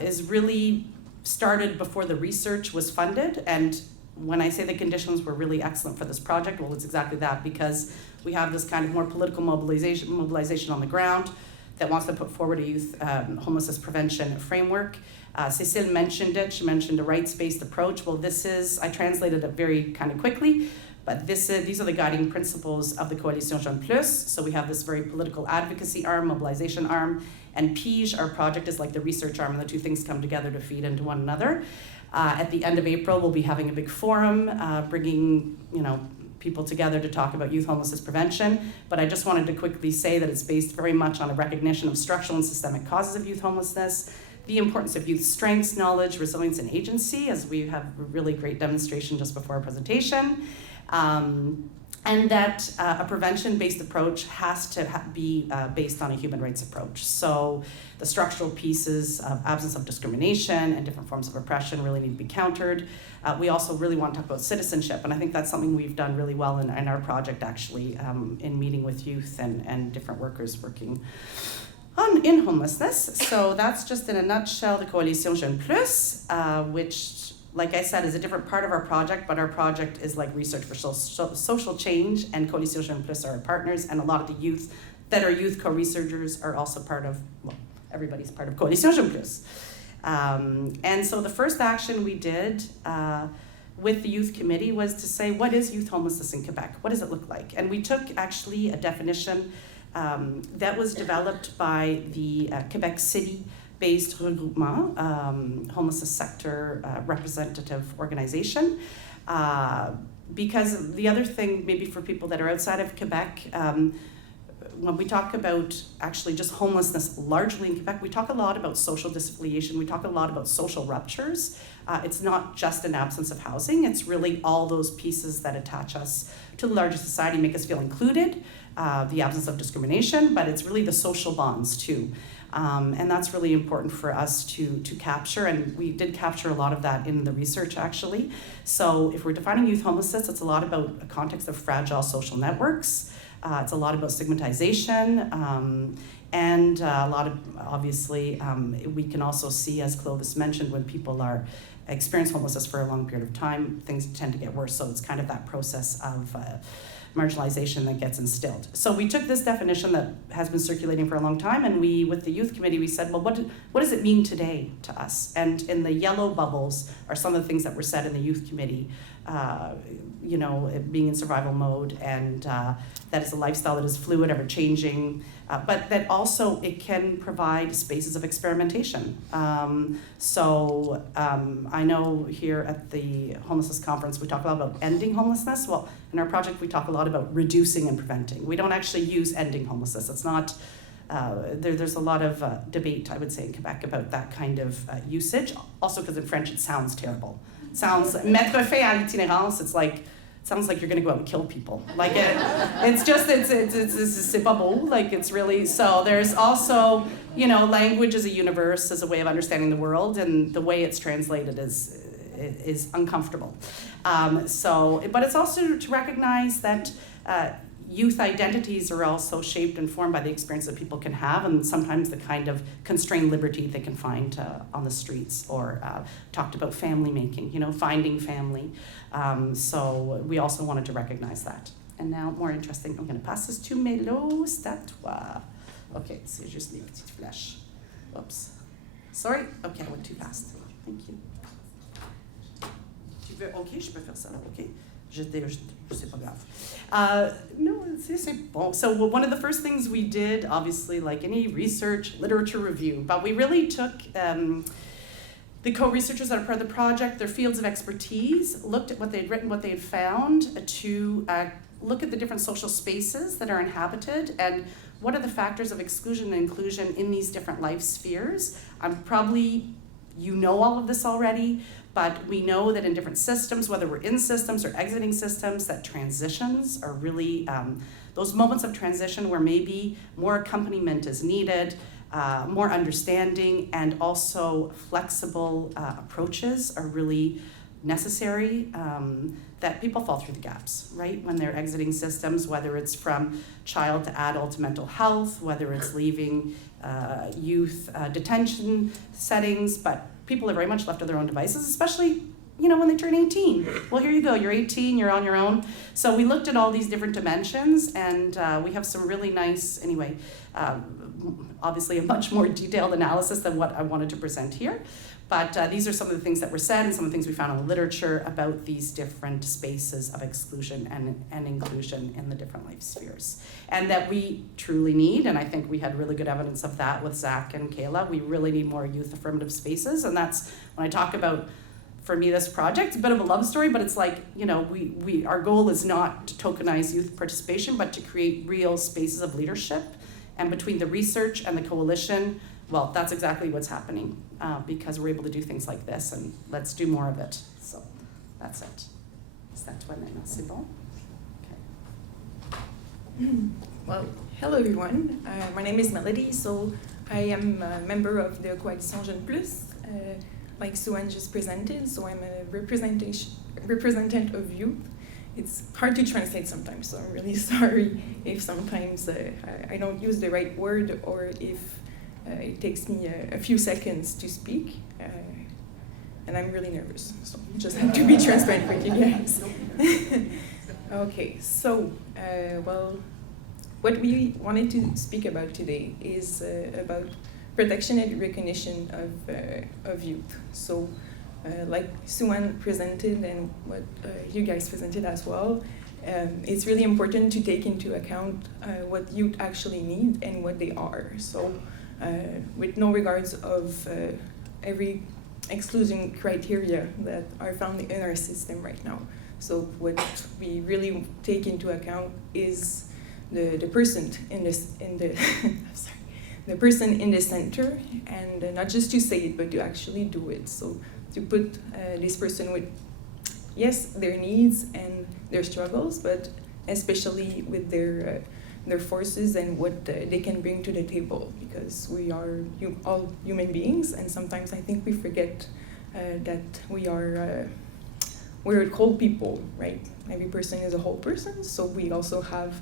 is really started before the research was funded. And when I say the conditions were really excellent for this project, well, it's exactly that, because we have this kind of more political mobilization on the ground that wants to put forward a youth homelessness prevention framework. Cécile mentioned it. She mentioned a rights-based approach. Well, I translated it very kind of quickly, but these are the guiding principles of the Coalition Jeune Plus. So we have this very political advocacy arm, mobilization arm, and PIGE, our project, is like the research arm, and the two things come together to feed into one another. At the end of April, we'll be having a big forum, bringing people together to talk about youth homelessness prevention. But I just wanted to quickly say that it's based very much on a recognition of structural and systemic causes of youth homelessness, the importance of youth strengths, knowledge, resilience, and agency, as we have a really great demonstration just before our presentation. And that a prevention-based approach has to be based on a human rights approach. So the structural pieces of absence of discrimination and different forms of oppression really need to be countered. We also really want to talk about citizenship, and I think that's something we've done really well in our project, actually, in meeting with youth and different workers working in homelessness. So that's just in a nutshell the Coalition Jeune Plus, which, like I said, is a different part of our project, but our project is like research for social change, and Coalition Jeune Plus are our partners, and a lot of the youth that are youth co-researchers are also part of, well, everybody's part of Coalition Jeune Plus. And so the first action we did with the youth committee was to say, what is youth homelessness in Quebec? What does it look like? And we took actually a definition that was developed by the Quebec City-based regroupement, homelessness sector representative organization. Because the other thing, maybe for people that are outside of Quebec, when we talk about actually just homelessness largely in Quebec, we talk a lot about social disaffiliation, we talk a lot about social ruptures. It's not just an absence of housing, it's really all those pieces that attach us to the larger society, make us feel included, the absence of discrimination, but it's really the social bonds too. And that's really important for us to capture, and we did capture a lot of that in the research actually. So if we're defining youth homelessness, it's a lot about a context of fragile social networks. It's a lot about stigmatization, and a lot of, obviously, we can also see, as Clovis mentioned, when people are experience homelessness for a long period of time, things tend to get worse. So it's kind of that process of marginalization that gets instilled. So we took this definition that has been circulating for a long time, and we, with the youth committee, we said, well, what does it mean today to us? And in the yellow bubbles are some of the things that were said in the youth committee, being in survival mode, and that is a lifestyle that is fluid, ever-changing, but that also it can provide spaces of experimentation. I know here at the homelessness conference, we talk a lot about ending homelessness. Well, in our project, we talk a lot about reducing and preventing. We don't actually use ending homelessness. It's not, there's a lot of debate, I would say, in Quebec about that kind of usage. Also because in French, it sounds terrible. It sounds, mettre fin à l'itinérance, it's like, sounds like you're gonna go out and kill people. Like it's pas beau, like it's really, so there's also, language as a universe, as a way of understanding the world, and the way it's translated is uncomfortable. But it's also to recognize that youth identities are also shaped and formed by the experience that people can have, and sometimes the kind of constrained liberty they can find on the streets, or talked about family making, finding family. So we also wanted to recognize that. And now, more interesting, I'm going to pass this to Mélo, c'est à toi. Okay, c'est juste les petites flèches. Oops. Sorry? Okay, I went too fast. Thank you. Tu veux? Okay, je peux faire ça. Okay. C'est pas grave. No, c'est bon. So one of the first things we did, obviously, like any research, literature review, but we really took the co-researchers that are part of the project, their fields of expertise, looked at what they'd written, what they had found, to look at the different social spaces that are inhabited, and what are the factors of exclusion and inclusion in these different life spheres. Probably you know all of this already, but we know that in different systems, whether we're in systems or exiting systems, that transitions are really, those moments of transition where maybe more accompaniment is needed, more understanding, and also flexible approaches are really necessary, that people fall through the gaps, right? When they're exiting systems, whether it's from child to adult to mental health, whether it's leaving youth detention settings, but people are very much left to their own devices, especially when they turn 18. Well, here you go, you're 18, you're on your own. So we looked at all these different dimensions, and we have some really nice, obviously a much more detailed analysis than what I wanted to present here. But these are some of the things that were said and some of the things we found in the literature about these different spaces of exclusion and inclusion in the different life spheres. And that we truly need, and I think we had really good evidence of that with Zach and Kayla, we really need more youth affirmative spaces. And that's when I talk about, for me, this project, it's a bit of a love story, but it's like, our goal is not to tokenize youth participation, but to create real spaces of leadership. And between the research and the coalition, well, that's exactly what's happening, because we're able to do things like this, and let's do more of it. So that's it. Is that toi maintenant? C'est bon? Okay. Well, hello everyone. My name is Melody. So I am a member of the Coalition Jeune Plus, like Suan just presented. So I'm a representative of youth. It's hard to translate sometimes, so I'm really sorry if sometimes I don't use the right word, or if it takes me a few seconds to speak, and I'm really nervous, so you just have to be transparent with you guys. Okay, so, what we wanted to speak about today is about protection and recognition of youth. So, like Suan presented and what you guys presented as well, it's really important to take into account what youth actually need and what they are. So with no regards of every exclusion criteria that are found in our system right now. So what we really take into account is the person in this sorry, the person in the center, and not just to say it, but to actually do it. So to put this person with, yes, their needs and their struggles, but especially with their forces and what they can bring to the table, because we are all human beings, and sometimes I think we forget that we're whole people, right? Every person is a whole person, so we also have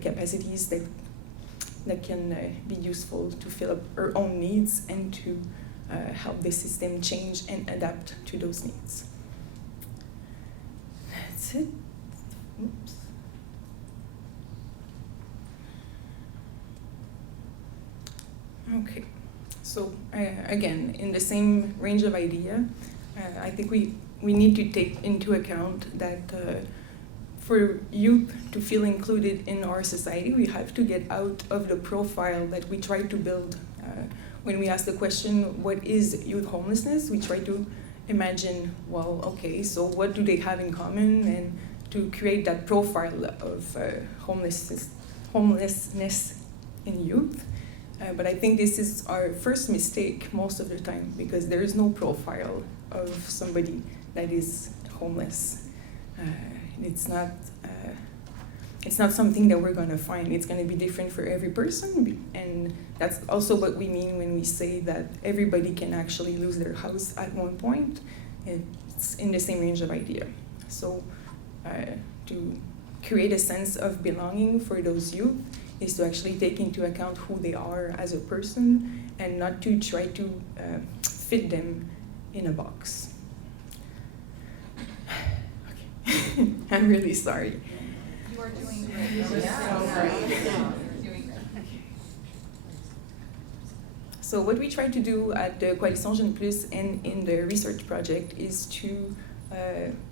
capacities that can be useful to fill up our own needs and to help the system change and adapt to those needs. That's it. Oops. Okay, so again, in the same range of idea, I think we need to take into account that for youth to feel included in our society, we have to get out of the profile that we try to build. When we ask the question, what is youth homelessness? We try to imagine, well, okay, so what do they have in common? And to create that profile of homelessness in youth. But I think this is our first mistake most of the time, because there is no profile of somebody that is homeless. It's not something that we're gonna find. It's gonna be different for every person, and that's also what we mean when we say that everybody can actually lose their house at one point. It's in the same range of idea. So to create a sense of belonging for those youth is to actually take into account who they are as a person and not to try to fit them in a box. Okay. I'm really sorry. You are doing great. So what we try to do at the Coalition Jeune Plus and in the research project is to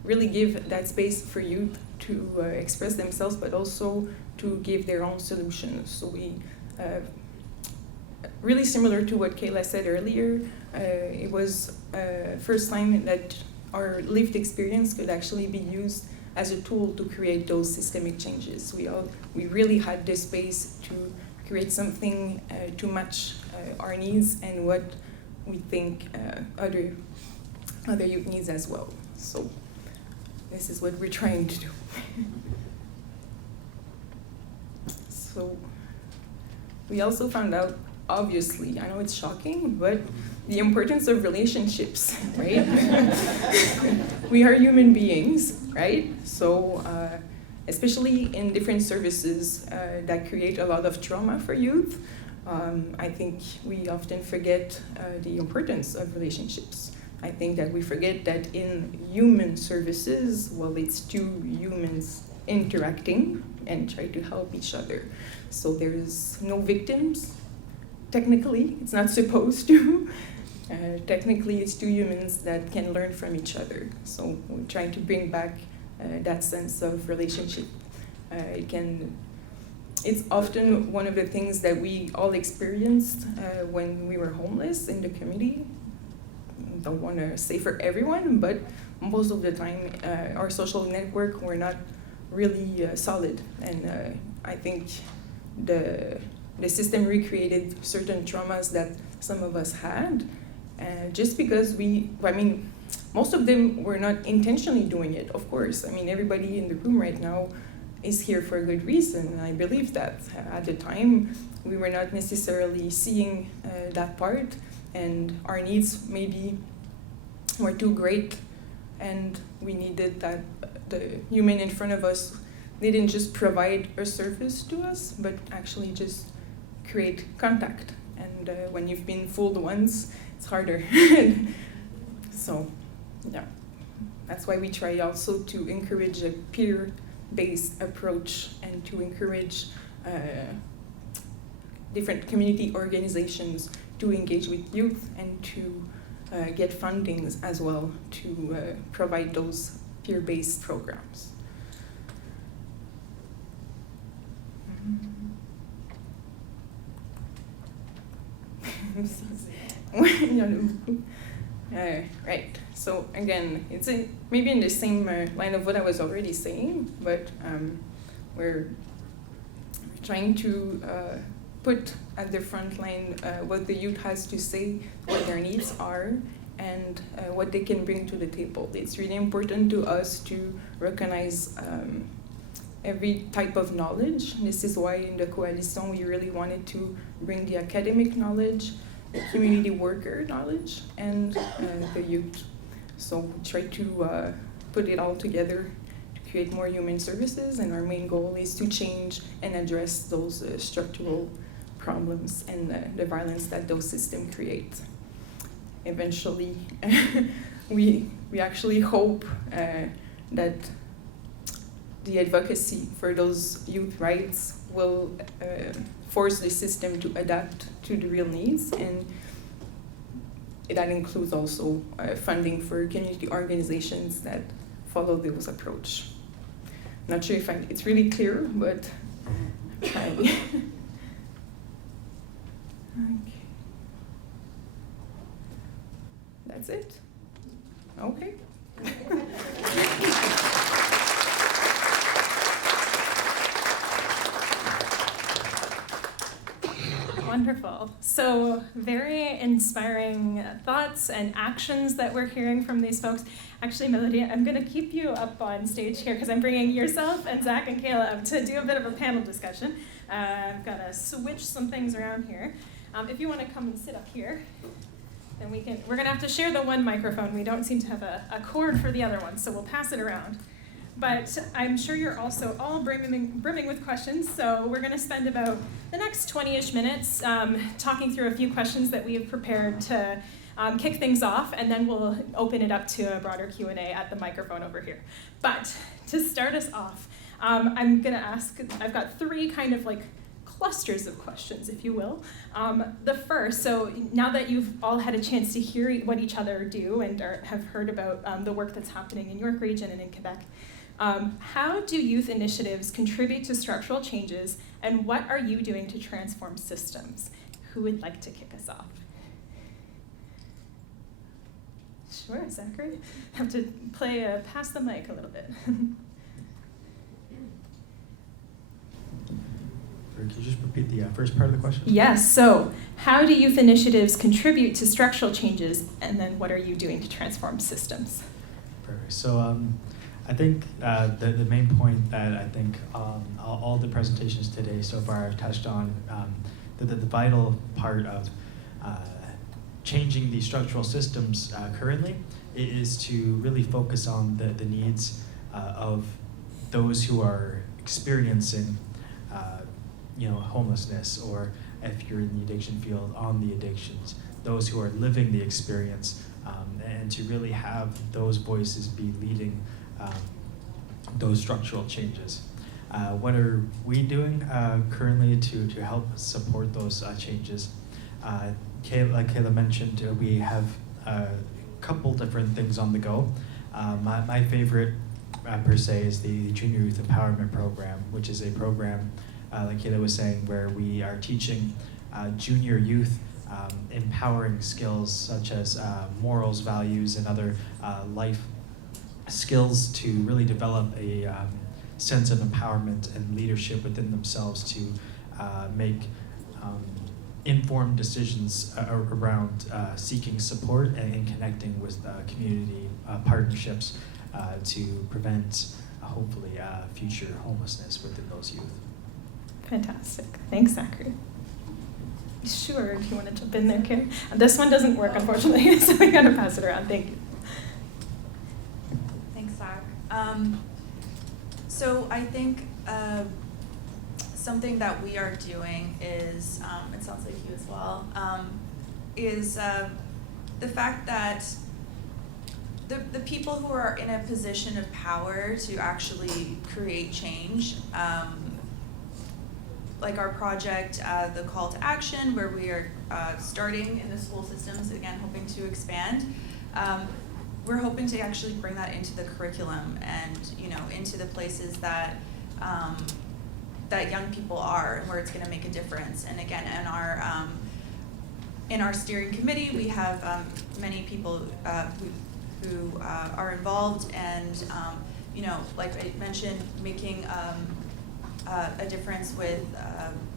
really give that space for youth to express themselves, but also to give their own solutions. So we, really similar to what Kayla said earlier, it was first time that our lived experience could actually be used as a tool to create those systemic changes. We really had the space to create something to match our needs and what we think other youth needs as well. So this is what we're trying to do. So we also found out, obviously, I know it's shocking, but the importance of relationships, right? We are human beings, right? So especially in different services that create a lot of trauma for youth, I think we often forget the importance of relationships. I think that we forget that in human services, well, it's two humans interacting and try to help each other. So there's no victims. Technically, it's not supposed to. Technically, it's two humans that can learn from each other. So we're trying to bring back that sense of relationship. It's often one of the things that we all experienced when we were homeless in the community. Don't want to say for everyone, but most of the time, our social network were not really solid. And I think the system recreated certain traumas that some of us had, just because most of them were not intentionally doing it, of course. I mean, everybody in the room right now is here for a good reason, and I believe that. At the time, we were not necessarily seeing that part, and our needs maybe were too great, and we needed that the human in front of us didn't just provide a service to us, but actually just create contact. And when you've been fooled once, it's harder. So, yeah, that's why we try also to encourage a peer-based approach and to encourage different community organizations to engage with youth and to get fundings as well to provide those peer-based programs. Right. So again, it's maybe in the same line of what I was already saying, but we're trying to put at the front line what the youth has to say, what their needs are, and what they can bring to the table. It's really important to us to recognize every type of knowledge. This is why in the coalition we really wanted to bring the academic knowledge, the community worker knowledge, and the youth. So we try to put it all together to create more human services, and our main goal is to change and address those structural problems and the violence that those systems create. Eventually, we actually hope that the advocacy for those youth rights will force the system to adapt to the real needs, and that includes also funding for community organizations that follow those approach. Not sure if it's really clear, but I'm trying. Okay. That's it? Okay. Wonderful. So very inspiring thoughts and actions that we're hearing from these folks. Actually, Melody, I'm going to keep you up on stage here because I'm bringing yourself and Zach and Kayla up to do a bit of a panel discussion. I've got to switch some things around here. If you want to come and sit up here, then we're going to have to share the one microphone. We don't seem to have a cord for the other one, so we'll pass it around. But I'm sure you're also all brimming with questions, so we're going to spend about the next 20-ish minutes talking through a few questions that we have prepared to kick things off, and then we'll open it up to a broader Q&A at the microphone over here. But to start us off, I'm going to ask, I've got three kind of like clusters of questions, if you will. The first, so now that you've all had a chance to hear what each other do and have heard about the work that's happening in York Region and in Quebec, how do youth initiatives contribute to structural changes, and what are you doing to transform systems? Who would like to kick us off? Sure, Zachary. Have to pass the mic a little bit. Could you just repeat the first part of the question? Yes, so how do youth initiatives contribute to structural changes, and then what are you doing to transform systems? Perfect. So I think the main point that I think all the presentations today so far have touched on, the vital part of changing the structural systems currently is to really focus on the needs of those who are experiencing homelessness, or if you're in the addiction field, on the addictions, those who are living the experience, and to really have those voices be leading those structural changes. What are we doing currently to help support those changes? Kayla mentioned we have a couple different things on the go. My favorite per se is the Junior Youth Empowerment Program, which is a program, like Kayla was saying, where we are teaching junior youth empowering skills such as morals, values, and other life skills to really develop a sense of empowerment and leadership within themselves to make informed decisions around seeking support and connecting with community partnerships to prevent, hopefully, future homelessness within those youth. Fantastic. Thanks, Zachary. Sure, do you want to jump in there, Karen? This one doesn't work, unfortunately, so we got to pass it around. Thank you. Thanks, Zach. So I think something that we are doing is, it sounds like you as well, is the fact that the people who are in a position of power to actually create change, like our project, the Call to Action, where we are starting in the school systems, again, hoping to expand. We're hoping to actually bring that into the curriculum and, into the places that that young people are and where it's going to make a difference. And again, in our steering committee, we have many people who are involved, and like I mentioned, making a difference with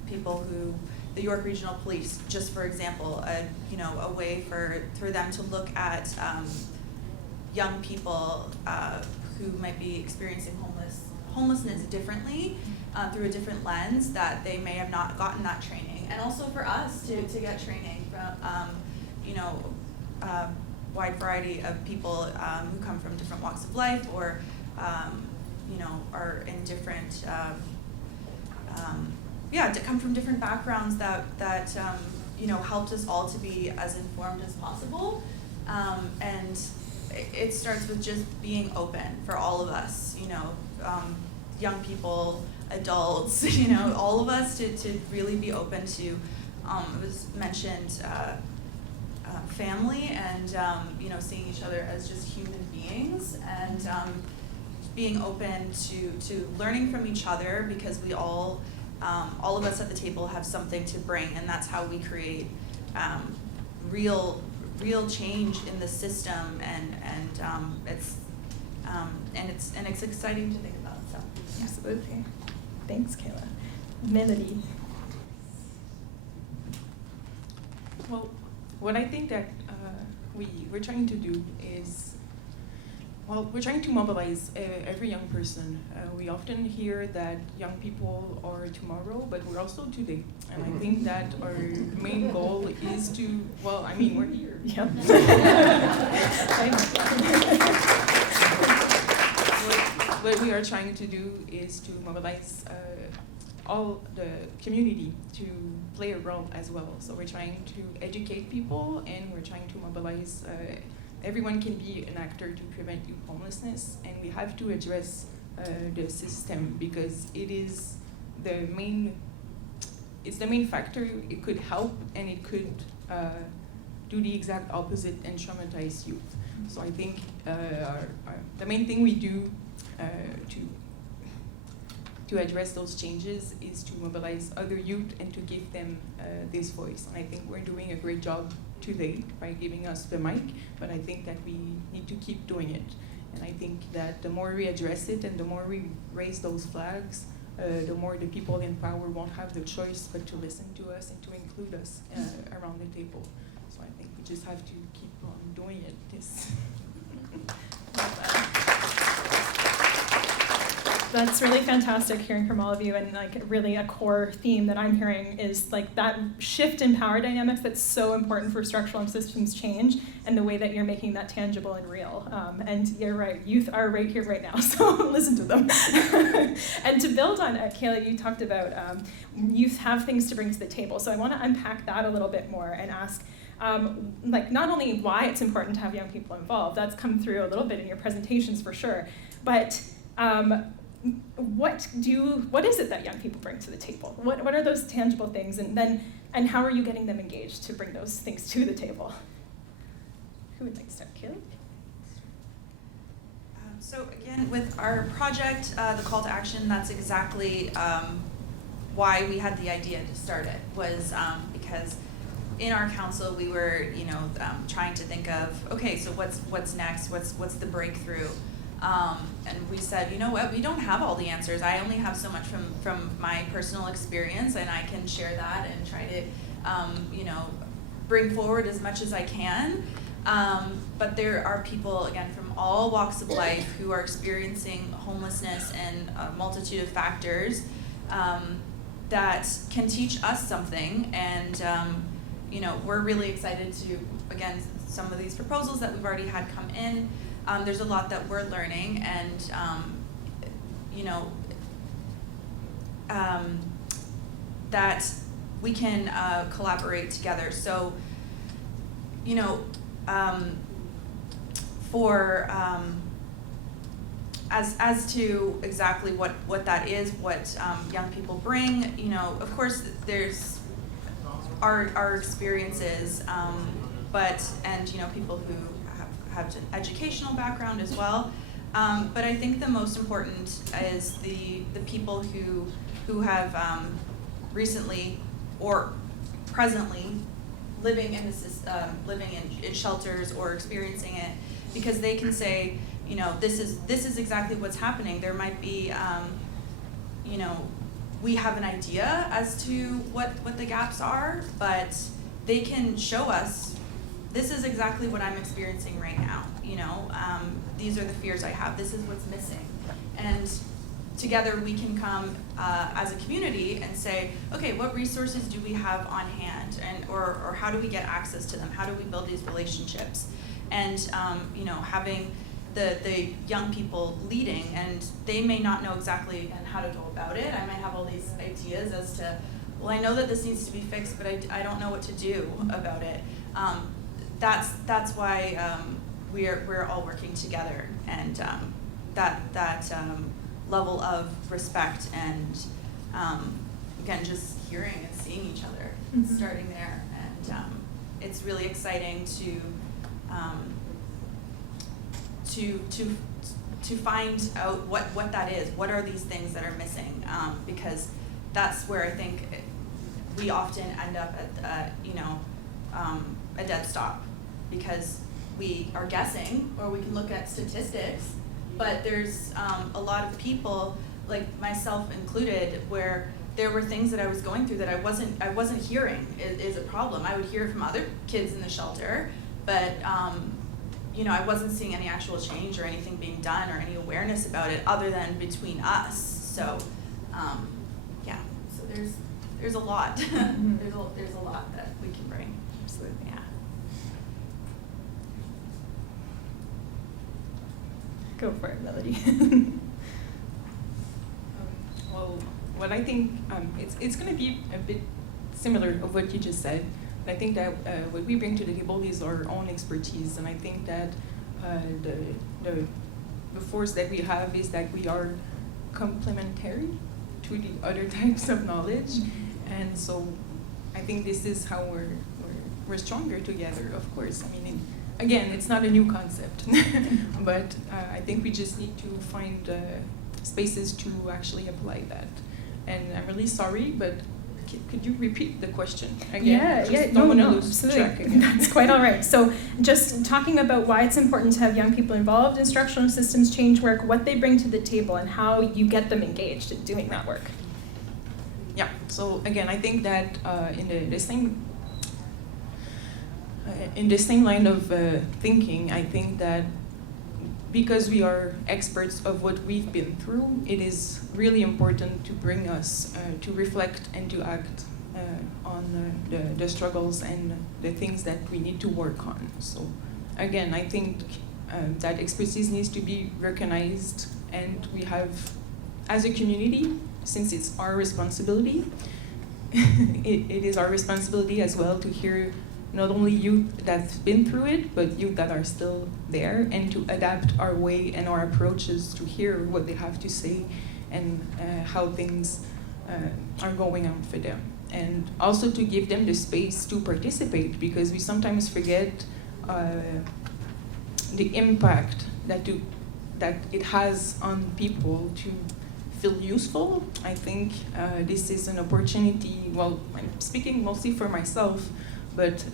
people who, the York Regional Police, just for example, a way for them to look at young people who might be experiencing homelessness differently, through a different lens, that they may have not gotten that training. And also for us to get training from, wide variety of people who come from different walks of life, or, are in different, come from different backgrounds that helped us all to be as informed as possible. And it starts with just being open for all of us, young people, adults, all of us to really be open to, it was mentioned, family, and seeing each other as just human beings, and being open to learning from each other, because we all of us at the table have something to bring, and that's how we create real change in the system, and it's exciting to think about. So yeah. Absolutely. Thanks, Kayla. Melody. Well, what I think that we're trying to do is, we're trying to mobilize every young person. We often hear that young people are tomorrow, but we're also today. And I think that our main goal is to, we're here. Yep. What we are trying to do is to mobilize all the community to play a role as well. So we're trying to educate people, and we're trying to mobilize, everyone can be an actor to prevent youth homelessness, and we have to address the system, because it is the main factor. It could help, and it could do the exact opposite and traumatize youth. So I think the main thing we do to address those changes is to mobilize other youth and to give them this voice. And I think we're doing a great job today by giving us the mic, but I think that we need to keep doing it. And I think that the more we address it and the more we raise those flags, the more the people in power won't have the choice but to listen to us and to include us around the table. So I think we just have to keep on doing it. That's really fantastic hearing from all of you, and really a core theme that I'm hearing is that shift in power dynamics that's so important for structural and systems change, and the way that you're making that tangible and real. And you're right, youth are right here, right now, so listen to them. And to build on Kayla, you talked about youth have things to bring to the table, so I want to unpack that a little bit more and ask, not only why it's important to have young people involved, that's come through a little bit in your presentations for sure, but what is it that young people bring to the table? What are those tangible things, and how are you getting them engaged to bring those things to the table? Who would like to start, Kayla? So again, with our project, the call to action, that's exactly why we had the idea to start it, was because in our council we were trying to think of, okay, so what's next, what's the breakthrough. And we said, you know what, we don't have all the answers. I only have so much from my personal experience, and I can share that and try to, bring forward as much as I can. But there are people, again, from all walks of life who are experiencing homelessness and a multitude of factors that can teach us something. And, we're really excited to, again, some of these proposals that we've already had come in. There's a lot that we're learning, and that we can collaborate together. So, for as to exactly what that is, what young people bring, of course there's our experiences, and people who have an educational background as well. But I think the most important is the people who have recently or presently living in shelters or experiencing it, because they can say, this is exactly what's happening. There might be, we have an idea as to what the gaps are, but they can show us, this is exactly what I'm experiencing right now. These are the fears I have. This is what's missing, and together we can come as a community and say, okay, what resources do we have on hand, or how do we get access to them? How do we build these relationships? And having the young people leading, and they may not know exactly how to go about it. I might have all these ideas as to, well, I know that this needs to be fixed, but I don't know what to do about it. That's why we're all working together, and that level of respect and again, just hearing and seeing each other, starting there, and it's really exciting to find out what that is. What are these things that are missing? Because that's where I think we often end up at a dead stop, because we are guessing, or we can look at statistics, but there's a lot of people, like myself included, where there were things that I was going through that I wasn't hearing is a problem. I would hear it from other kids in the shelter, but I wasn't seeing any actual change or anything being done or any awareness about it other than between us. So so there's a lot. There's a lot that we can bring. Absolutely. Yeah. Go for it, Melody. Well, what I think, it's going to be a bit similar of what you just said. I think that what we bring to the table is our own expertise, and I think that the force that we have is that we are complementary to the other types of knowledge, and so I think this is how we're stronger together. Of course, I mean, again, it's not a new concept, but I think we just need to find spaces to actually apply that. And I'm really sorry, but could you repeat the question again? No, absolutely. That's quite all right. So just talking about why it's important to have young people involved in structural systems change work, what they bring to the table, and how you get them engaged in doing that work. Yeah, so again, I think that in the same line of thinking, I think that because we are experts of what we've been through, it is really important to bring us to reflect and to act on the struggles and the things that we need to work on. So again, I think that expertise needs to be recognized, and we have, as a community, since it's our responsibility, it is our responsibility as well to hear not only youth that's been through it, but youth that are still there, and to adapt our way and our approaches to hear what they have to say and how things are going on for them. And also to give them the space to participate, because we sometimes forget the impact that it has on people to feel useful. I think this is an opportunity, well, I'm speaking mostly for myself, but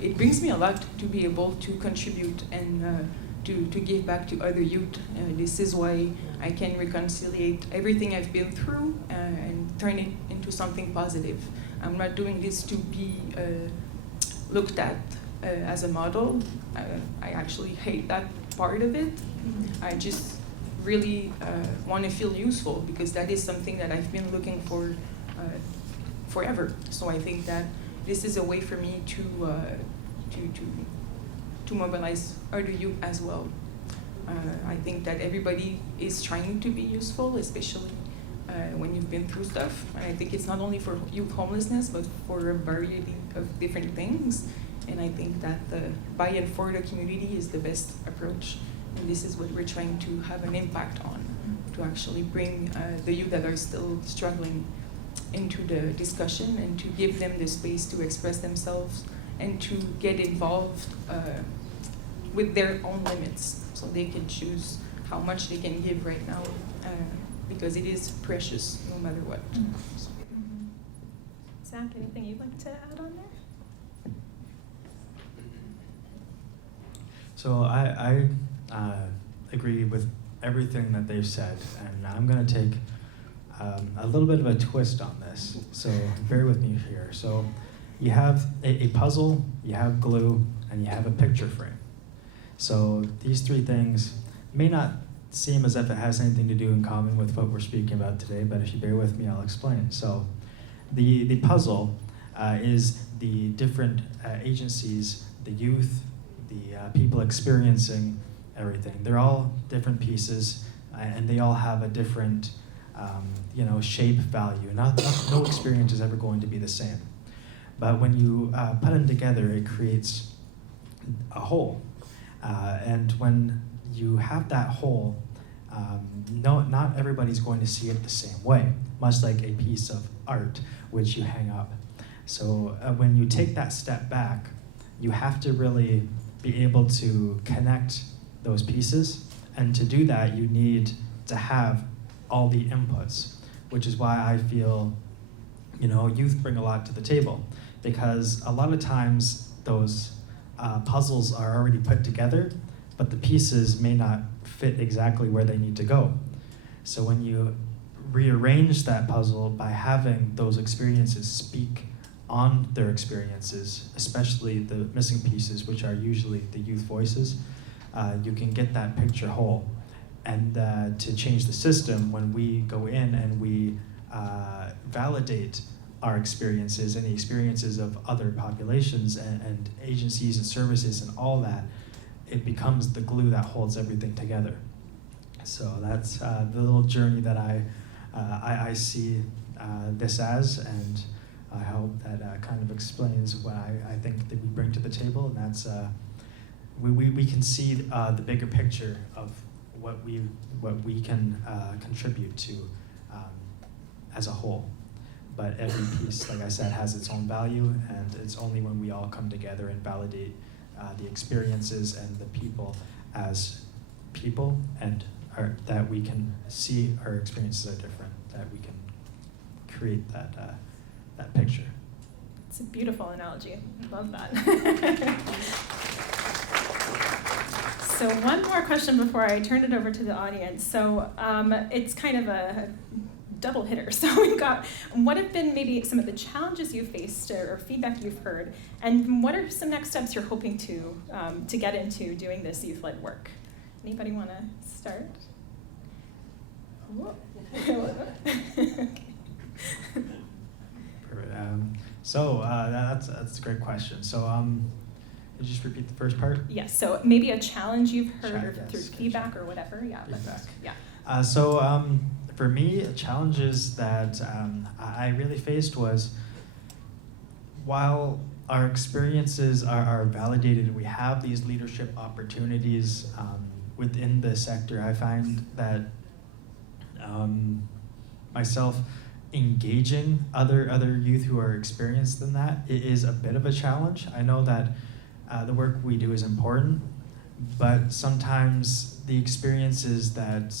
it brings me a lot to be able to contribute and to give back to other youth. This is why I can reconciliate everything I've been through and turn it into something positive. I'm not doing this to be looked at as a model. I actually hate that part of it. I just really want to feel useful, because that is something that I've been looking for forever. So I think that this is a way for me to mobilize other youth as well. I think that everybody is trying to be useful, especially when you've been through stuff. And I think it's not only for youth homelessness, but for a variety of different things. And I think that the buy-in for the community is the best approach. And this is what we're trying to have an impact on, to actually bring the youth that are still struggling into the discussion and to give them the space to express themselves and to get involved with their own limits, so they can choose how much they can give right now, because it is precious no matter what. Zach, anything you'd like to add on there? So I agree with everything that they've said, and I'm going to take a little bit of a twist on this, so bear with me here. So you have a puzzle, you have glue, and you have a picture frame. So these three things may not seem as if it has anything to do in common with what we're speaking about today, but if you bear with me, I'll explain. So the puzzle is the different agencies, the youth, the people experiencing everything. They're all different pieces, and they all have a different shape, value. No experience is ever going to be the same. But when you put them together, it creates a whole. And when you have that whole, not everybody's going to see it the same way, much like a piece of art which you hang up. So when you take that step back, you have to really be able to connect those pieces. And to do that, you need to have all the inputs, which is why I feel, youth bring a lot to the table, because a lot of times those puzzles are already put together, but the pieces may not fit exactly where they need to go. So when you rearrange that puzzle by having those experiences speak on their experiences, especially the missing pieces, which are usually the youth voices, you can get that picture whole. And to change the system, when we go in and we validate our experiences and the experiences of other populations and agencies and services and all that, it becomes the glue that holds everything together. So that's the little journey that I see this as, and I hope that kind of explains what I think that we bring to the table, and that's we can see the bigger picture of what we can contribute to as a whole. But every piece, like I said, has its own value, and it's only when we all come together and validate the experiences and the people as people, and that we can see our experiences are different, that we can create that picture. It's a beautiful analogy. I love that. So one more question before I turn it over to the audience. So it's kind of a double hitter. So we've got, what have been maybe some of the challenges you've faced or feedback you've heard, and what are some next steps you're hoping to get into doing this youth-led work? Anybody want to start? Okay. Perfect. So that's a great question. So could you just repeat the first part? Yes. So maybe a challenge you've heard or Yes, through feedback or whatever. Yeah. Feedback. Yeah. So for me, challenges that I really faced was, while our experiences are validated and we have these leadership opportunities within the sector, I find that myself engaging other youth who are experienced in that, it is a bit of a challenge. I know that the work we do is important, but sometimes the experiences that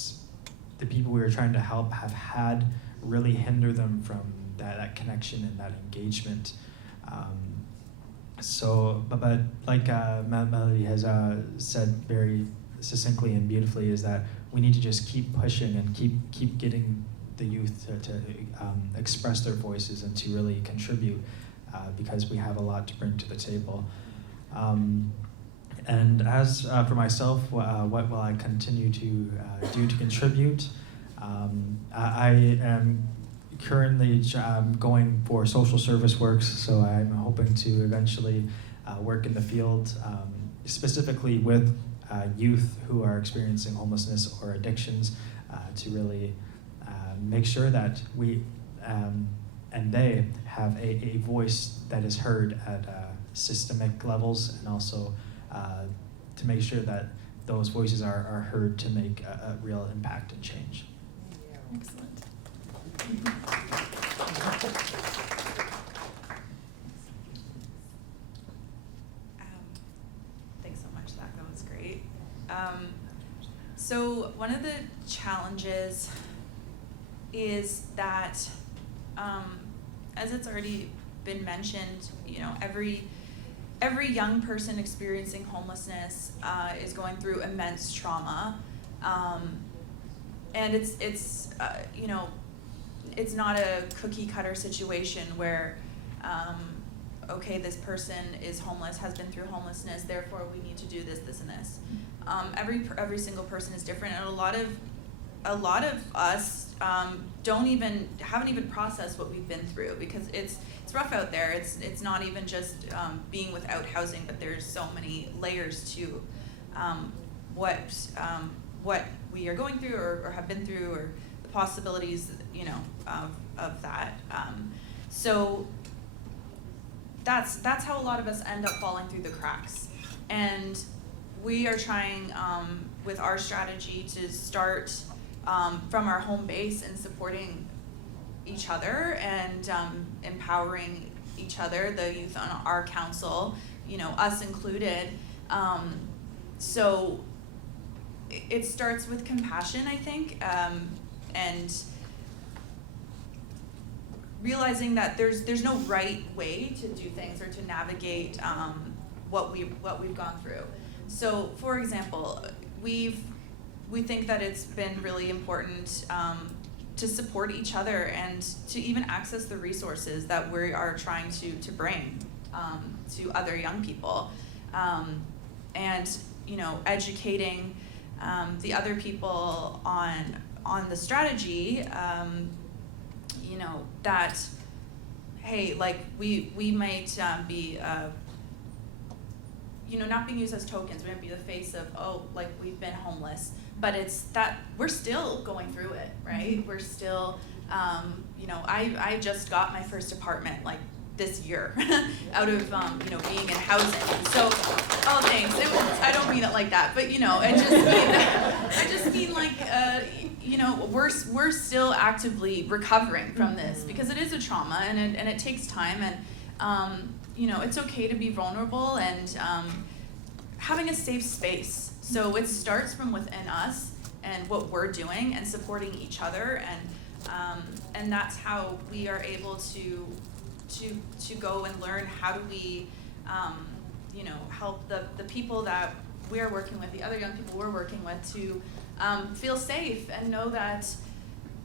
the people we were trying to help have had really hinder them from that connection and that engagement. But like Melody has said very succinctly and beautifully, is that we need to just keep pushing and keep getting the youth to express their voices and to really contribute, because we have a lot to bring to the table. And as for myself, what will I continue to do to contribute? I am currently going for social service works, so I'm hoping to eventually work in the field, specifically with youth who are experiencing homelessness or addictions, to really make sure that we and they have a voice that is heard at systemic levels, and also to make sure that those voices are heard to make a real impact and change. Excellent. Thanks so much, Zach. That was great. So one of the challenges is that, as it's already been mentioned, every young person experiencing homelessness is going through immense trauma, and it's not a cookie cutter situation where okay, this person is homeless, has been through homelessness, therefore we need to do this, this, and this. Every single person is different, and a lot of us haven't even processed what we've been through, because it's rough out there. It's not even just being without housing, but there's so many layers to what we are going through or have been through, or the possibilities of that. So that's how a lot of us end up falling through the cracks. And we are trying with our strategy to start from our home base and supporting each other and empowering each other, the youth on our council, us included. So it starts with compassion, I think, and realizing that there's no right way to do things or to navigate what we've gone through. So, for example, we think that it's been really important to support each other and to even access the resources that we are trying to bring to other young people, and educating the other people on the strategy. That, hey, like we might be not being used as tokens. We might be the face of, oh, like we've been homeless, but it's that we're still going through it, right? We're still, I just got my first apartment like this year out of being in housing. So, oh, thanks. I don't mean it like that, but I just mean like we're still actively recovering from this, because it is a trauma and it takes time, and it's okay to be vulnerable, and having a safe space. So it starts from within us and what we're doing and supporting each other, and that's how we are able to go and learn how do we help the people that we are working with, the other young people we're working with, to feel safe and know that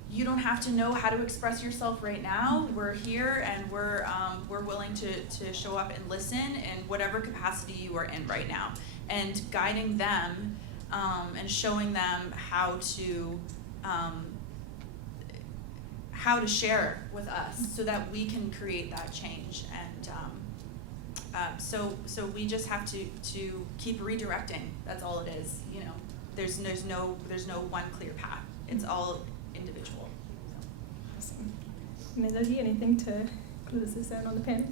you don't have to know how to express yourself right now. We're here, and we're willing to show up and listen in whatever capacity you are in right now, and guiding them and showing them how to share with us so that we can create that change. And so we just have to keep redirecting. That's all it is. There's no one clear path. It's all individual. Awesome. Melody, anything to close this out on the panel?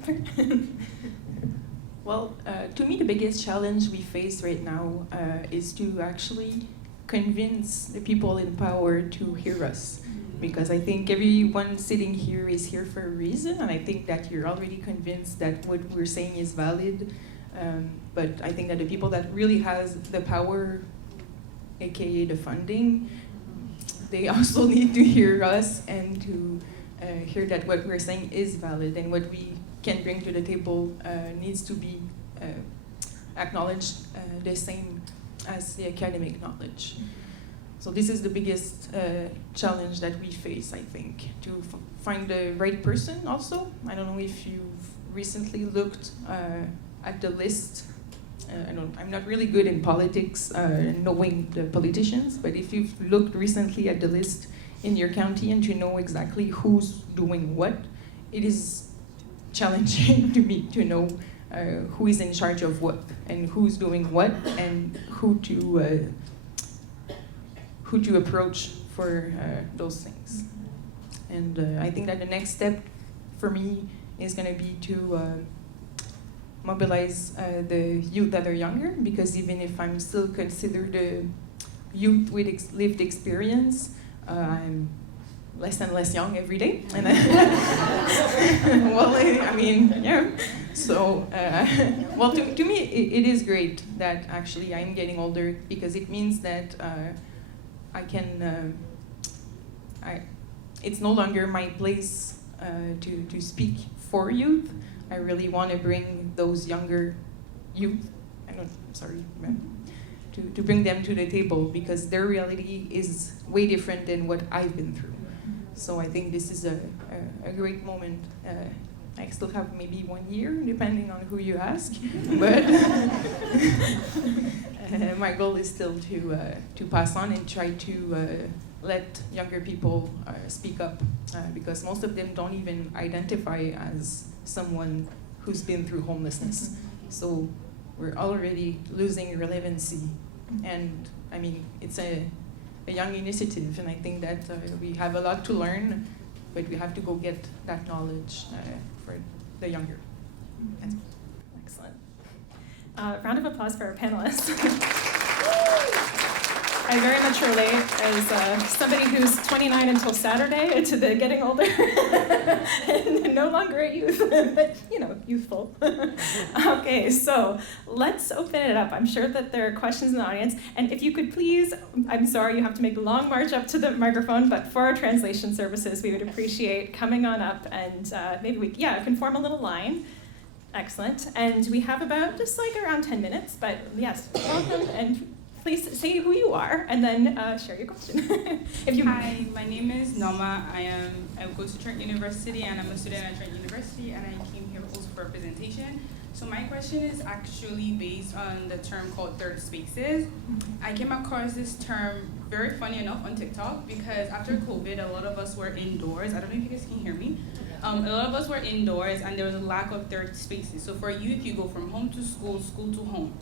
Well, to me, the biggest challenge we face right now is to actually convince the people in power to hear us. Because I think everyone sitting here is here for a reason, and I think that you're already convinced that what we're saying is valid. But I think that the people that really has the power, aka the funding, they also need to hear us and to hear that what we're saying is valid, and what we can bring to the table needs to be acknowledged the same as the academic knowledge. So this is the biggest challenge that we face, I think, to find the right person also. I don't know if you've recently looked at the list. I'm not really good in politics, knowing the politicians, but if you've looked recently at the list in your county and to know exactly who's doing what, it is challenging to me to know who is in charge of what and who's doing what and who to approach for those things. And I think that the next step for me is going to be to mobilize the youth that are younger, because even if I'm still considered a youth with lived experience, I'm less and less young every day. And well, I mean, yeah. So, well, to me, it is great that actually I'm getting older, because it means that I can, it's no longer my place to speak for youth. I really want to bring those younger youth, to bring them to the table, because their reality is way different than what I've been through. So I think this is a great moment. I still have maybe 1 year, depending on who you ask, but my goal is still to pass on and try to let younger people speak up, because most of them don't even identify as someone who's been through homelessness. So we're already losing relevancy, and I mean, it's a young initiative, and I think that we have a lot to learn, but we have to go get that knowledge for the younger. Yes. Excellent. Round of applause for our panelists. I very much relate as somebody who's 29 until Saturday to the getting older and no longer a youth, but youthful. Okay, so let's open it up. I'm sure that there are questions in the audience, and if you could please, I'm sorry you have to make the long march up to the microphone, but for our translation services, we would appreciate coming on up, and maybe we can form a little line. Excellent. And we have about just like around 10 minutes, but yes, welcome, and please say who you are and then share your question. Hi, my name is Norma. I go to Trent University, and I'm a student at Trent University, and I came here also for representation. So my question is actually based on the term called third spaces. I came across this term, very funny enough, on TikTok, because after COVID, a lot of us were indoors. I don't know if you guys can hear me. A lot of us were indoors, and there was a lack of third spaces. So for youth, you go from home to school, school to home.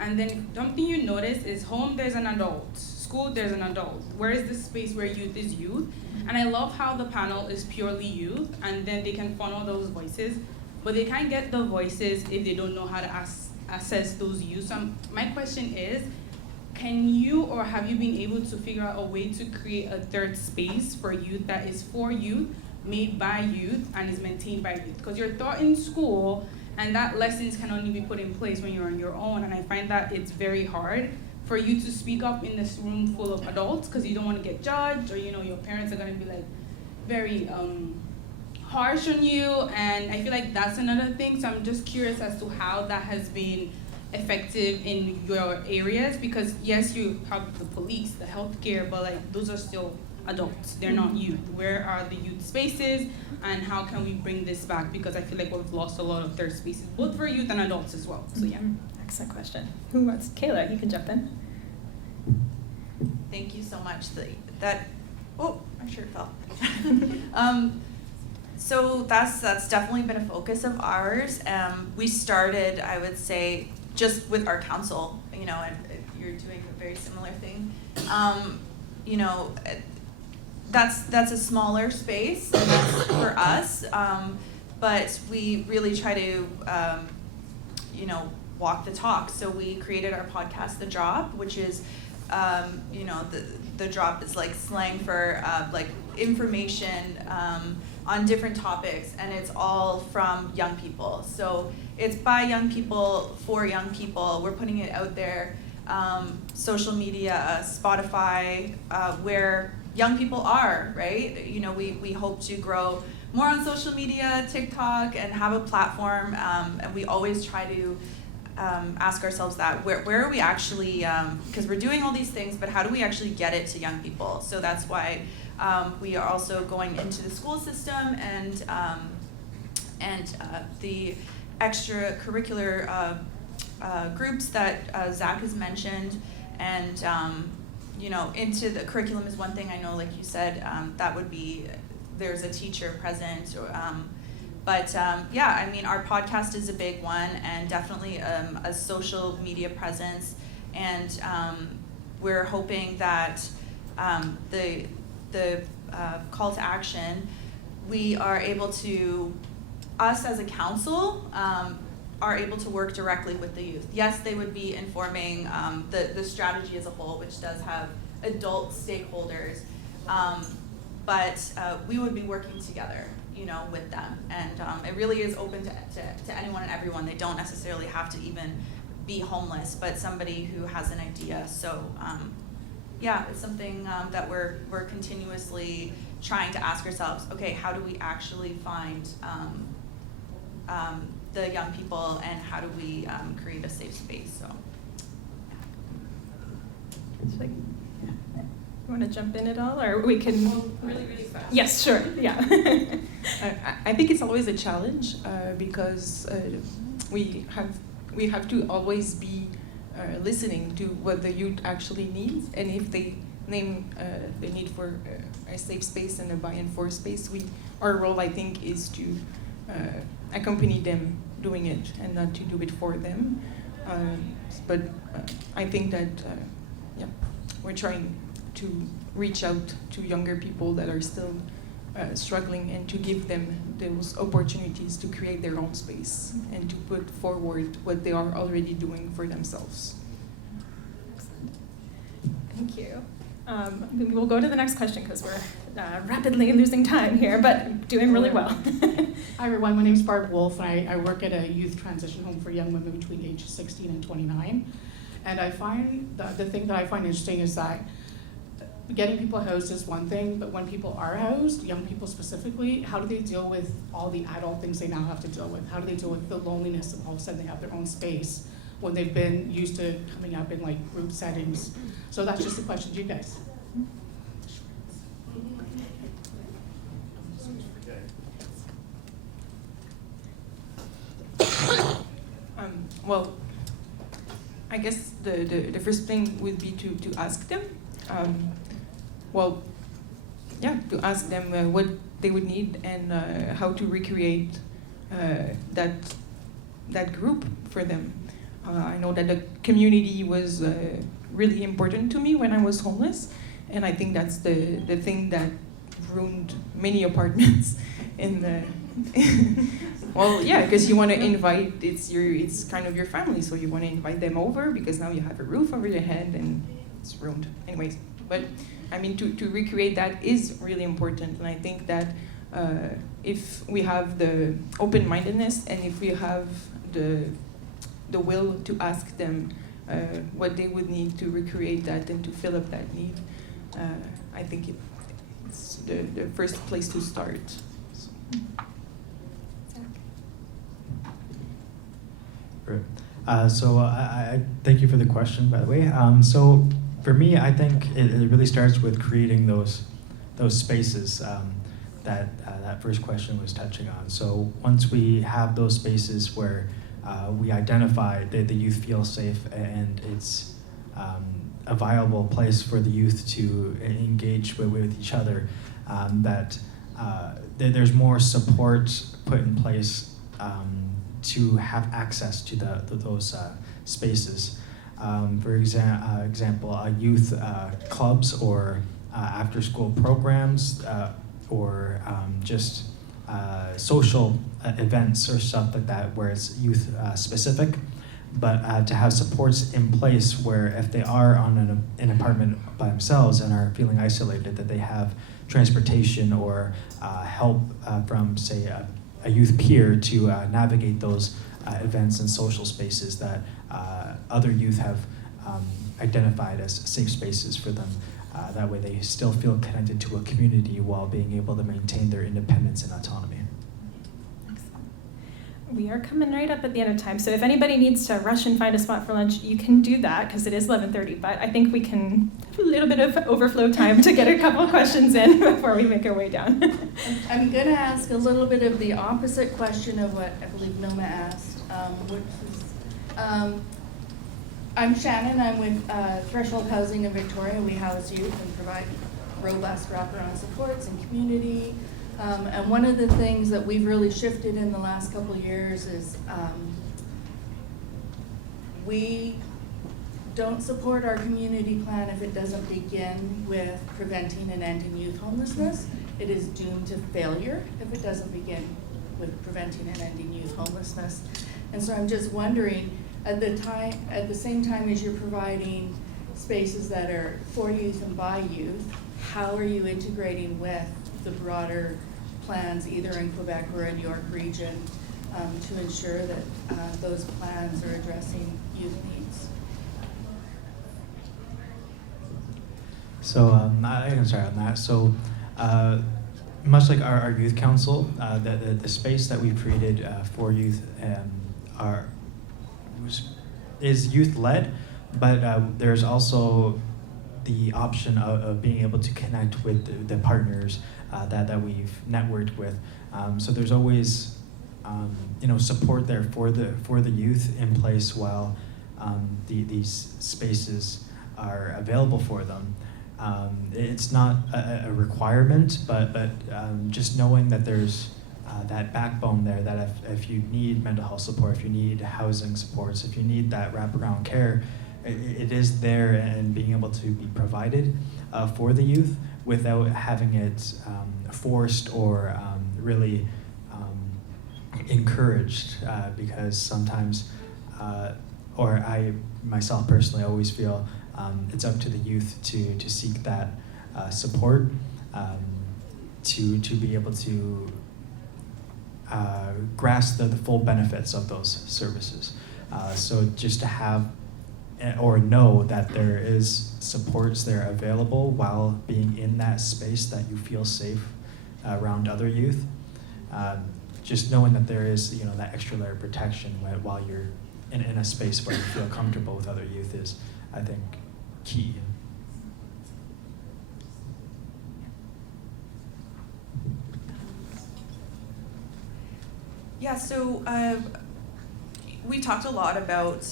And then something you notice is home, there's an adult. School, there's an adult. Where is the space where youth is youth? And I love how the panel is purely youth, and then they can funnel those voices, but they can't get the voices if they don't know how to assess those youth. So my question is, can you or have you been able to figure out a way to create a third space for youth that is for youth, made by youth, and is maintained by youth? Because you're taught in school, and that lessons can only be put in place when you're on your own, and I find that it's very hard for you to speak up in this room full of adults, because you don't want to get judged, or your parents are going to be like very harsh on you, and I feel like that's another thing. So I'm just curious as to how that has been effective in your areas, because yes, you have the police, the healthcare, but like those are still adults, they're not youth. Where are the youth spaces, and how can we bring this back? Because I feel like we've lost a lot of third spaces, both for youth and adults as well. So yeah. Excellent question. Who wants? Kayla, you can jump in. Thank you so much. My shirt fell. So that's definitely been a focus of ours. We started, I would say, just with our council, and you're doing a very similar thing. That's a smaller space, and that's for us, but we really try to, walk the talk. So we created our podcast, The Drop, which is, the drop is like slang for like information on different topics, and it's all from young people. So it's by young people, for young people. We're putting it out there, social media, Spotify, where young people are, right? We hope to grow more on social media, TikTok, and have a platform, and we always try to ask ourselves that, where are we actually, because we're doing all these things, but how do we actually get it to young people? So that's why we are also going into the school system and the extracurricular groups that Zach has mentioned, and into the curriculum is one thing. I know, like you said, that would be, there's a teacher present, but our podcast is a big one, and definitely a social media presence, and we're hoping that the call to action, we are able to, us as a council, are able to work directly with the youth. Yes, they would be informing the strategy as a whole, which does have adult stakeholders, but we would be working together, you know, with them. And it really is open to anyone and everyone. They don't necessarily have to even be homeless, but somebody who has an idea. So yeah, it's something that we're continuously trying to ask ourselves, okay, how do we actually find the young people, and how do we create a safe space? So. You want to jump in at all, or we can? Really, really fast. Yes, sure. Yeah. I think it's always a challenge because we have to always be listening to what the youth actually needs, and if they name the need for a safe space and a buy-in for space, our role, I think, is to accompany them doing it and not to do it for them. But I think that we're trying to reach out to younger people that are still struggling and to give them those opportunities to create their own space and to put forward what they are already doing for themselves. Thank you. We'll go to the next question because we're rapidly losing time here, but doing really well. Hi everyone, my name is Barb Wolf, and I work at a youth transition home for young women between ages 16 and 29. And I find the thing that I find interesting is that getting people housed is one thing, but when people are housed, young people specifically, how do they deal with all the adult things they now have to deal with? How do they deal with the loneliness and all of a sudden they have their own space when they've been used to coming up in like group settings? So that's just a question to you guys. Well, I guess the first thing would be to ask them. To ask them what they would need and how to recreate that group for them. I know that the community was really important to me when I was homeless, and I think that's the thing that ruined many apartments in the. Well, yeah, because you want to invite, it's kind of your family, so you want to invite them over because now you have a roof over your head and it's ruined. Anyways, but I mean, to recreate that is really important, and I think that if we have the open-mindedness and if we have the will to ask them what they would need to recreate that and to fill up that need, I think it's the first place to start. So. Great. I thank you for the question, by the way. So for me, I think it really starts with creating those spaces that first question was touching on. So once we have those spaces where we identify that the youth feel safe and it's a viable place for the youth to engage with each other, that there's more support put in place to have access to those spaces. For example, youth clubs or after-school programs or just social events or stuff like that where it's youth specific, but to have supports in place where if they are on an apartment by themselves and are feeling isolated, that they have transportation or help from, say, a youth peer to navigate those events and social spaces that other youth have identified as safe spaces for them. That way they still feel connected to a community while being able to maintain their independence and autonomy. We are coming right up at the end of time, so if anybody needs to rush and find a spot for lunch, you can do that because it is 11:30, but I think we can have a little bit of overflow time to get a couple of questions in before we make our way down. I'm going to ask a little bit of the opposite question of what I believe Noma asked, which is, I'm Shannon, I'm with Threshold Housing in Victoria. We house youth and provide robust wraparound supports and community. And one of the things that we've really shifted in the last couple of years is we don't support our community plan if it doesn't begin with preventing and ending youth homelessness. It is doomed to failure if it doesn't begin with preventing and ending youth homelessness. And so I'm just wondering, at the same time as you're providing spaces that are for youth and by youth, how are you integrating with the broader plans, either in Quebec or in York Region, to ensure that those plans are addressing youth needs? So I can start on that. So much like our youth council, the space that we've created for youth is youth-led, but there's also the option of being able to connect with the partners that we've networked with. So there's always support there for the youth in place while these spaces are available for them. It's not a requirement, but just knowing that there's that backbone there, that if you need mental health support, if you need housing supports, if you need that wraparound care, it is there and being able to be provided for the youth without having it forced or really encouraged, because sometimes, or I myself personally always feel it's up to the youth to seek that support, to be able to grasp the full benefits of those services. So just to have or know that there is supports there available while being in that space that you feel safe around other youth. Just knowing that there is that extra layer of protection while you're in a space where you feel comfortable with other youth is, I think, key. Yeah, so we talked a lot about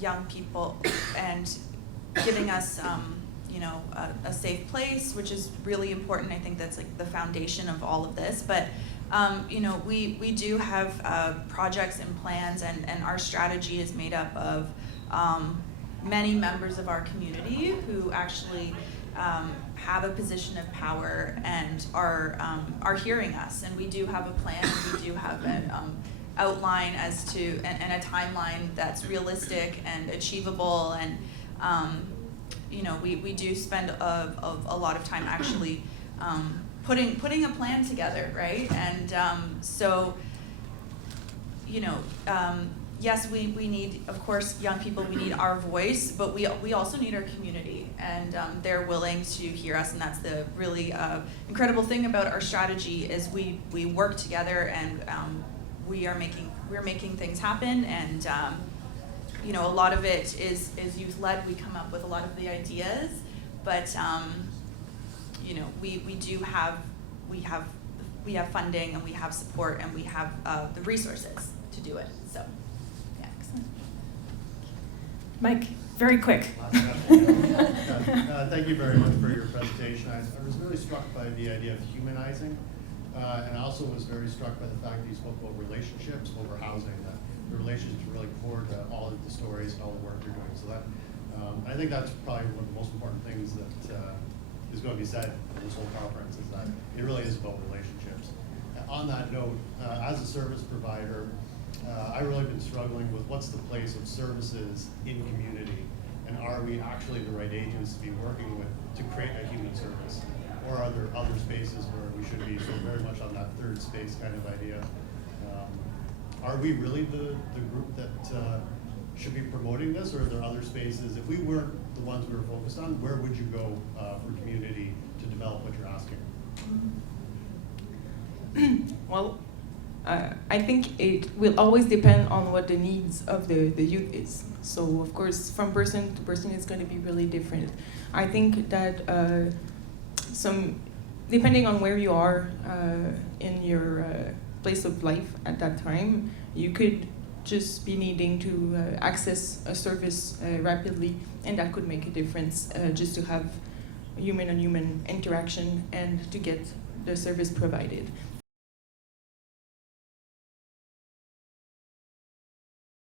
young people and giving us a safe place, which is really important. I think that's like the foundation of all of this. But we do have projects and plans, and our strategy is made up of many members of our community who actually have a position of power and are hearing us. And we do have a plan. We do have an outline as to and a timeline that's realistic and achievable. And we do spend a lot of time actually putting a plan together, right? And yes, we need, of course, young people, we need our voice, but we also need our community, and they're willing to hear us, and that's the really incredible thing about our strategy is we work together, and we're making things happen, and a lot of it is youth-led. We come up with a lot of the ideas, but we have funding, and we have support, and we have the resources to do it. So, yeah. Excellent. Mike, very quick. Thank you very much for your presentation. I was really struck by the idea of humanizing, and I also was very struck by the fact that you spoke about relationships over housing, that the relationships are really core to all of the stories and all the work you're doing. So that, I think that's probably one of the most important things that is going to be said in this whole conference, is that it really is about relationships. On that note, as a service provider, I've really been struggling with what's the place of services in community, and are we actually the right agents to be working with to create a human service? Or are there other spaces where we should be, so very much on that third space kind of idea? Are we really the group that should be promoting this, or are there other spaces? If we weren't the ones we were focused on, where would you go for community to develop what you're asking? Well, I think it will always depend on what the needs of the youth is. So of course, from person to person, it's going to be really different. I think that depending on where you are in your place of life at that time, you could just be needing to access a service rapidly, and that could make a difference just to have human-on-human interaction and to get the service provided.